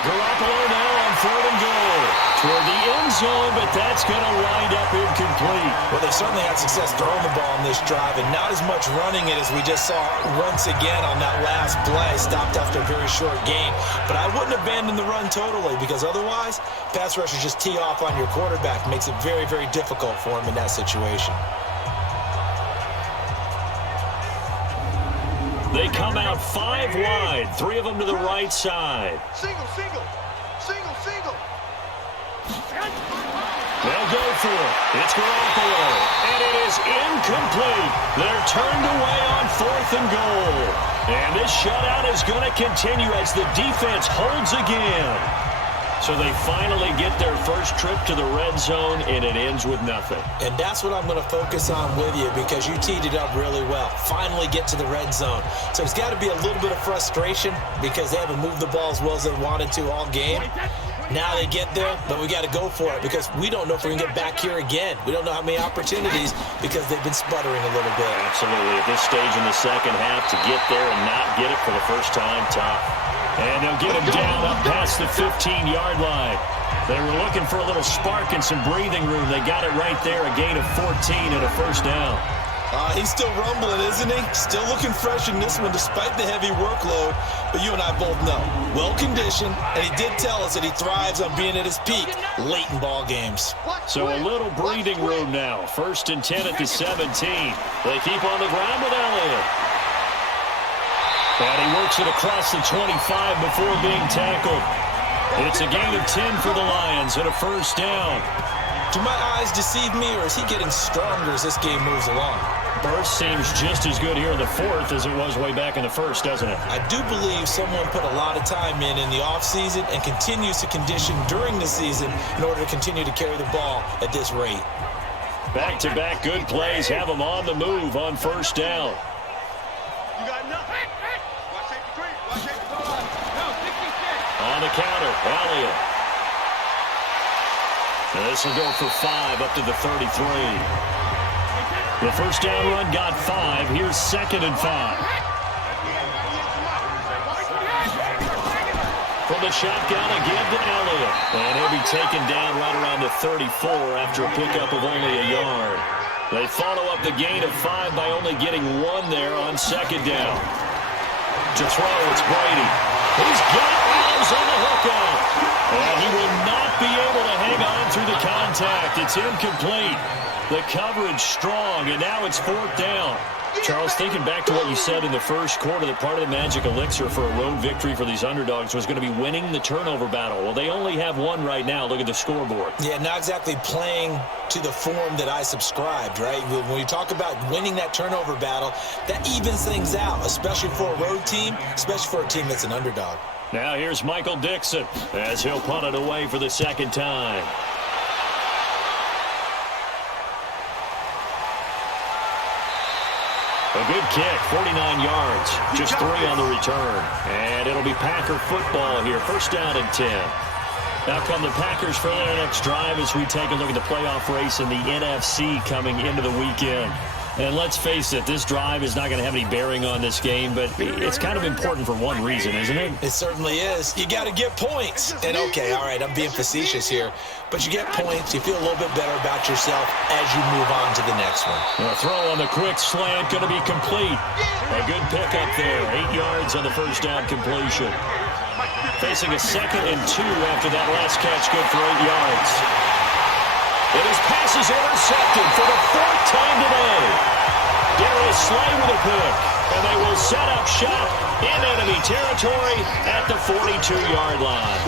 Garoppolo now on 3rd and goal. Toward the end zone, but that's going to wind up incomplete. Well, they certainly had success throwing the ball in this drive, and not as much running it as we just saw once again on that last play. Stopped after a very short gain. But I wouldn't abandon the run totally, because otherwise, pass rushers just tee off on your quarterback. Makes it very, very difficult for him in that situation. They come out 5 wide, 3 of them to the right side. Single, single, single, single. They'll go for it. It's Garoppolo. And it is incomplete. They're turned away on 4th and goal. And this shutout is going to continue as the defense holds again. So they finally get their first trip to the red zone, and it ends with nothing. And that's what I'm going to focus on with you because you teed it up really well. Finally get to the red zone. So there's got to be a little bit of frustration because they haven't moved the ball as well as they wanted to all game. Now they get there, but we got to go for it because we don't know if we're going to get back here again. We don't know how many opportunities because they've been sputtering a little bit. Absolutely. At this stage in the second half, to get there and not get it for the first time, tough. And they'll get him down up past the 15-yard line. They were looking for a little spark and some breathing room. They got it right there, a gain of 14 and a 1st down. He's still rumbling, isn't he? Still looking fresh in this one despite the heavy workload. But you and I both know, well-conditioned, and he did tell us that he thrives on being at his peak late in ball games. So a little breathing room now. 1st and 10 at the 17. They keep on the ground with Elliott. And he works it across the 25 before being tackled. It's a gain of 10 for the Lions and a 1st down. Do my eyes deceive me, or is he getting stronger as this game moves along? Burst seems just as good here in the 4th as it was way back in the 1st, doesn't it? I do believe someone put a lot of time in the offseason and continues to condition during the season in order to continue to carry the ball at this rate. Back-to-back good plays have him on the move on 1st down. You got nothing. Watch safety three. Watch safety three. No, 66. On the counter, Elliott. This will go for 5 up to the 33. The 1st down run got 5. Here's 2nd and 5. From the shotgun again to Elliott. And he'll be taken down right around the 34 after a pickup of only a yard. They follow up the gain of 5 by only getting 1 there on 2nd down. To throw, it's Brady. He's got Adams on the hookup. And he will not be able to hang on through the contact. It's incomplete. The coverage strong, and now it's 4th down. Charles, thinking back to what you said in the 1st quarter, that part of the magic elixir for a road victory for these underdogs was going to be winning the turnover battle. Well, they only have 1 right now. Look at the scoreboard. Yeah, not exactly playing to the form that I subscribed, right? When you talk about winning that turnover battle, that evens things out, especially for a road team, especially for a team that's an underdog. Now here's Michael Dixon as he'll punt it away for the 2nd time. A good kick, 49 yards, just 3 on the return. And it'll be Packer football here, 1st down and 10. Now come the Packers for their next drive as we take a look at the playoff race in the NFC coming into the weekend. And let's face it, this drive is not going to have any bearing on this game, but it's kind of important for one reason, isn't it? It certainly is. You got to get points. And okay, all right, I'm being facetious here, but you get points, you feel a little bit better about yourself as you move on to the next one. The throw on the quick slant going to be complete. A good pickup there, 8 yards on the 1st down completion. Facing a 2nd and 2 after that last catch, good for 8 yards. And his pass is intercepted for the 4th time today. Darius Slay with a pick. And they will set up shop in enemy territory at the 42-yard line.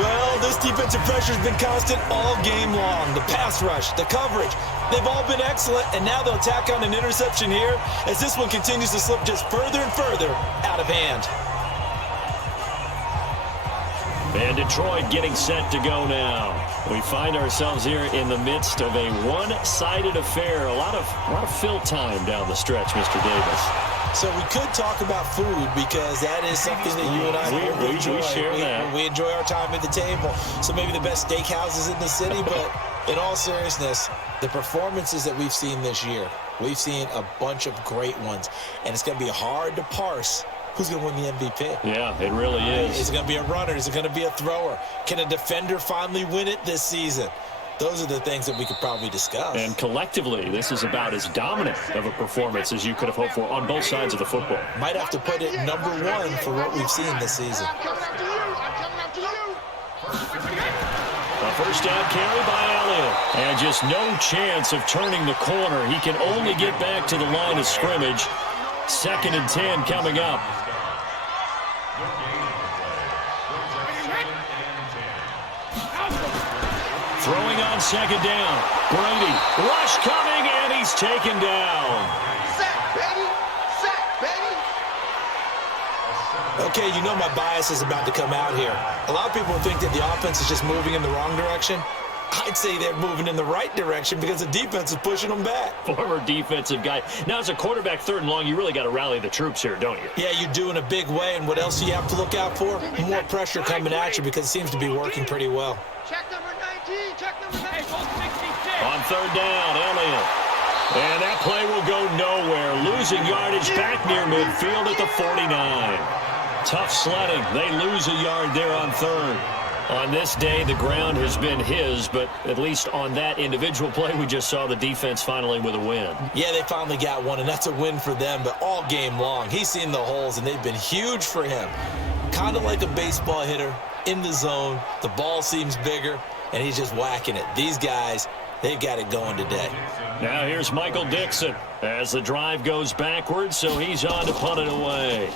Well, this defensive pressure has been constant all game long. The pass rush, the coverage, they've all been excellent. And now they'll tack on an interception here as this one continues to slip just further and further out of hand. And Detroit getting set to go now. We find ourselves here in the midst of a one-sided affair. A lot of fill time down the stretch, Mr. Davis. So we could talk about food because that is something that you and I enjoy. We share that. We enjoy our time at the table. So maybe the best steakhouses in the city, but in all seriousness, the performances that we've seen this year, we've seen a bunch of great ones. And it's going to be hard to parse who's going to win the MVP. Yeah, it really is. Is it going to be a runner? Is it going to be a thrower? Can a defender finally win it this season? Those are the things that we could probably discuss. And collectively, this is about as dominant of a performance as you could have hoped for on both sides of the football. Might have to put it number 1 for what we've seen this season. I'm coming after you. A 1st down carry by Elliott. And just no chance of turning the corner. He can only get back to the line of scrimmage. 2nd and 10 coming up. Throwing on 2nd down. Brady. Rush coming, and he's taken down. Sack, baby. Sack, baby. Okay, you know my bias is about to come out here. A lot of people think that the offense is just moving in the wrong direction. I'd say they're moving in the right direction because the defense is pushing them back. Former defensive guy. Now, as a quarterback 3rd and long, you really got to rally the troops here, don't you? Yeah, you do in a big way, and what else do you have to look out for? More pressure coming at you because it seems to be working pretty well. Check number 19. Check number 19. On 3rd down, Elliott. And that play will go nowhere. Losing yardage back near midfield at the 49. Tough sledding. They lose a yard there on 3rd. On this day, the ground has been his, but at least on that individual play, we just saw the defense finally with a win. Yeah, they finally got one, and that's a win for them, but all game long, he's seen the holes, and they've been huge for him. Kind of like a baseball hitter, in the zone, the ball seems bigger, and he's just whacking it. These guys, they've got it going today. Now here's Michael Dixon as the drive goes backwards, so he's on to punt it away.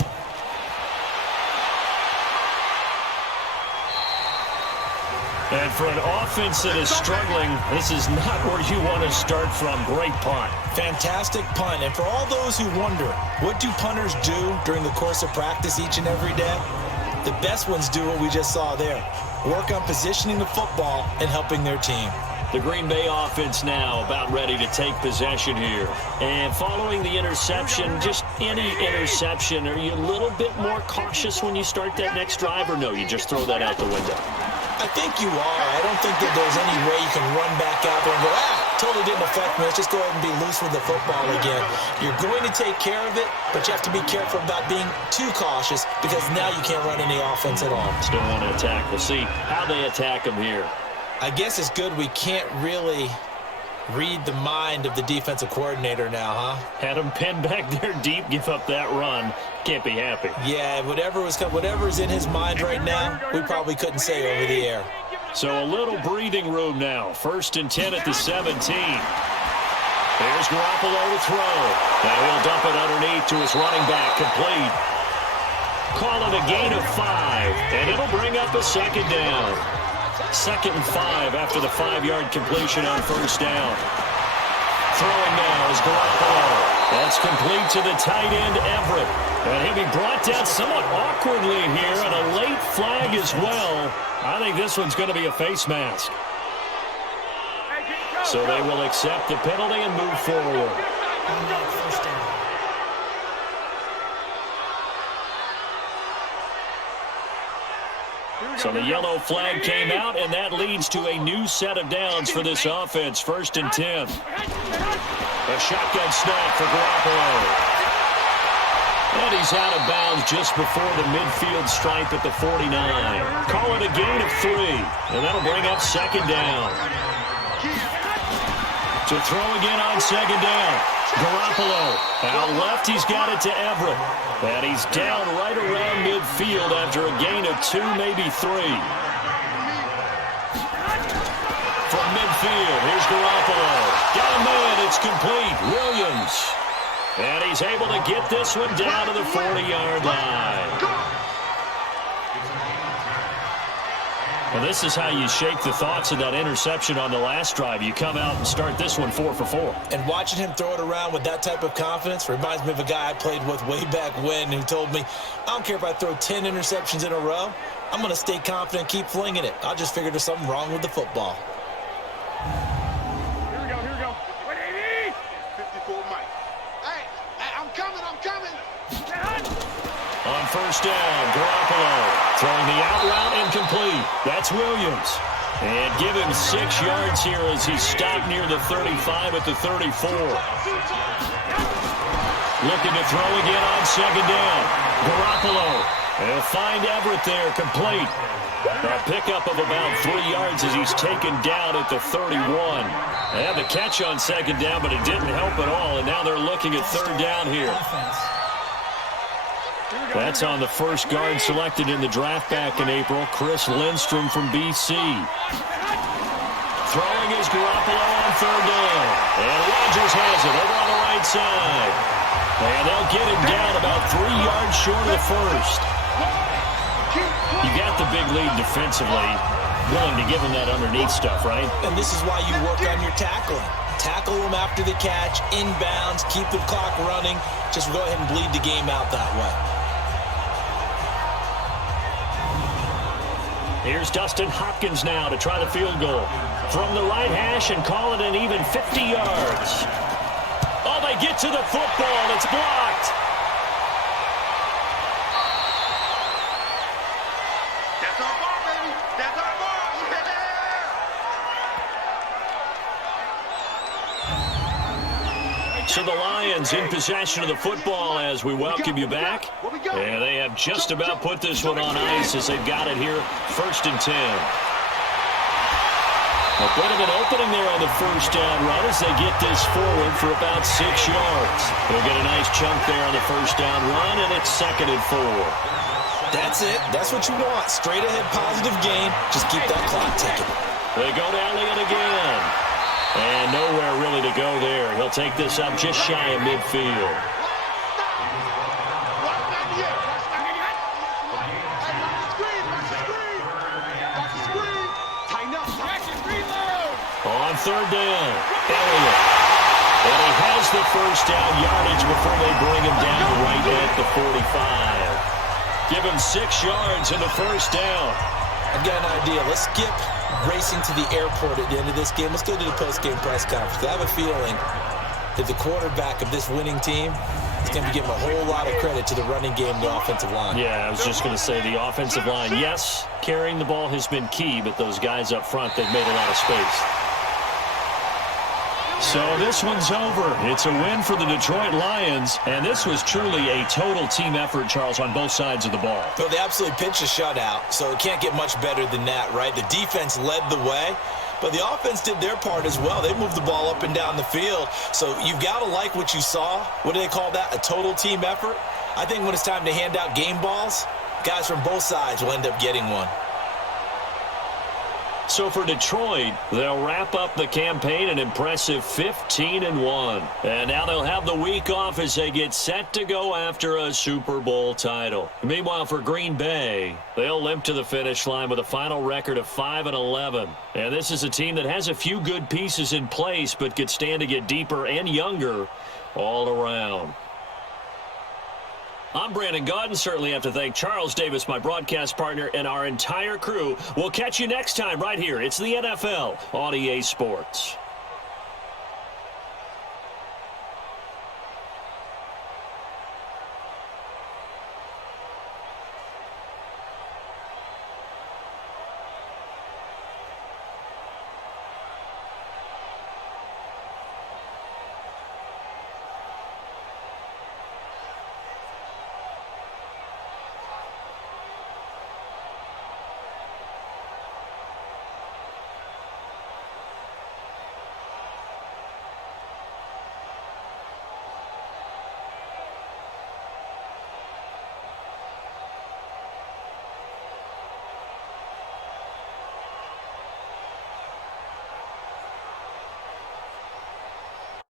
And for an offense that is struggling, this is not where you want to start from. Great punt. Fantastic punt. And for all those who wonder, what do punters do during the course of practice each and every day? The best ones do what we just saw there. Work on positioning the football and helping their team. The Green Bay offense now about ready to take possession here. And following the interception, just any interception, are you a little bit more cautious when you start that next drive, or no, you just throw that out the window? I think you are. I don't think that there's any way you can run back out there and go, totally didn't affect me. Let's just go ahead and be loose with the football again. You're going to take care of it, but you have to be careful about being too cautious because now you can't run any offense at all. Still want to attack. We'll see how they attack him here. I guess it's good we can't really read the mind of the defensive coordinator now, huh? Had him pinned back there deep, give up that run. Can't be happy. Yeah, whatever's in his mind right now, we probably couldn't say over the air. So a little breathing room now. 1st and 10 at the 17. There's Garoppolo to throw. Now he'll dump it underneath to his running back, complete. Call it a gain of 5, and it'll bring up a 2nd down. 2nd and 5 after the 5-yard completion on 1st down. Throwing now is Garoppolo. That's complete to the tight end, Everett. And he'll be brought down somewhat awkwardly here, and a late flag as well. I think this one's going to be a face mask. So they will accept the penalty and move forward. So the yellow flag came out, and that leads to a new set of downs for this offense. 1st and 10. A shotgun snap for Garoppolo. And he's out of bounds just before the midfield stripe at the 49. Call it a gain of 3, and that'll bring up 2nd down. To throw again on 2nd down. Garoppolo out left, he's got it to Everett. And he's down right around midfield after a gain of 2, maybe 3. From midfield, here's Garoppolo. Got a man, it's complete. Williams. And he's able to get this one down to the 40-yard line. Well, this is how you shake the thoughts of that interception on the last drive. You come out and start this one 4 for 4. And watching him throw it around with that type of confidence reminds me of a guy I played with way back when who told me, I don't care if I throw 10 interceptions in a row. I'm going to stay confident, keep flinging it. I just figured there's something wrong with the football. Here we go. Wait, 54 Mike. Hey, I'm coming. On 1st down, Garoppolo throwing the out route incomplete. That's Williams. And give him 6 yards here as he's stopped near the 35 at the 34. Looking to throw again on 2nd down. Garoppolo. He'll find Everett there, complete. A pickup of about 3 yards as he's taken down at the 31. They had the catch on 2nd down, but it didn't help at all, and now they're looking at 3rd down here. That's on the first guard selected in the draft back in April, Chris Lindstrom from BC. Throwing is Garoppolo on 3rd down. And Rodgers has it over on the right side. And they'll get him down about 3 yards short of the first. You got the big lead defensively. Willing to give him that underneath stuff, right? And this is why you work on your tackling. Tackle them after the catch, inbounds, keep the clock running. Just go ahead and bleed the game out that way. Here's Dustin Hopkins now to try the field goal. From the right hash and call it an even 50 yards. Oh, they get to the football. It's blocked. That's our ball, baby. That's our ball. Yeah. So the Lions Lions in possession of the football as we welcome you back. And they have just about put this one on ice as they've got it here, 1st and 10. A bit of an opening there on the first down run as they get this forward for about 6 yards. They'll get a nice chunk there on the first down run, and it's 2nd and 4. That's it. That's what you want. Straight ahead positive gain. Just keep that clock ticking. They go to Elliott again. And nowhere really to go there. He'll take this up just shy of midfield. On 3rd down, Elliott. And he has the first down yardage before they bring him down right at the 45. Give him 6 yards in the first down. I've got an idea. Let's skip racing to the airport at the end of this game. Let's go to the post-game press conference. I have a feeling that the quarterback of this winning team is going to be giving a whole lot of credit to the running game and the offensive line. Yeah, I was just going to say the offensive line, yes, carrying the ball has been key, but those guys up front, they've made a lot of space. So this one's over. It's a win for the Detroit Lions, and this was truly a total team effort, Charles, on both sides of the ball. Well, they absolutely pitched a shutout, so it can't get much better than that, right? The defense led the way, but the offense did their part as well. They moved the ball up and down the field, so you've got to like what you saw. What do they call that? A total team effort? I think when it's time to hand out game balls, guys from both sides will end up getting one. So for Detroit, they'll wrap up the campaign an impressive 15-1. And now they'll have the week off as they get set to go after a Super Bowl title. Meanwhile, for Green Bay, they'll limp to the finish line with a final record of 5-11. And this is a team that has a few good pieces in place, but could stand to get deeper and younger all around. I'm Brandon Gaudin. Certainly have to thank Charles Davis, my broadcast partner, and our entire crew. We'll catch you next time right here. It's the NFL on EA Sports.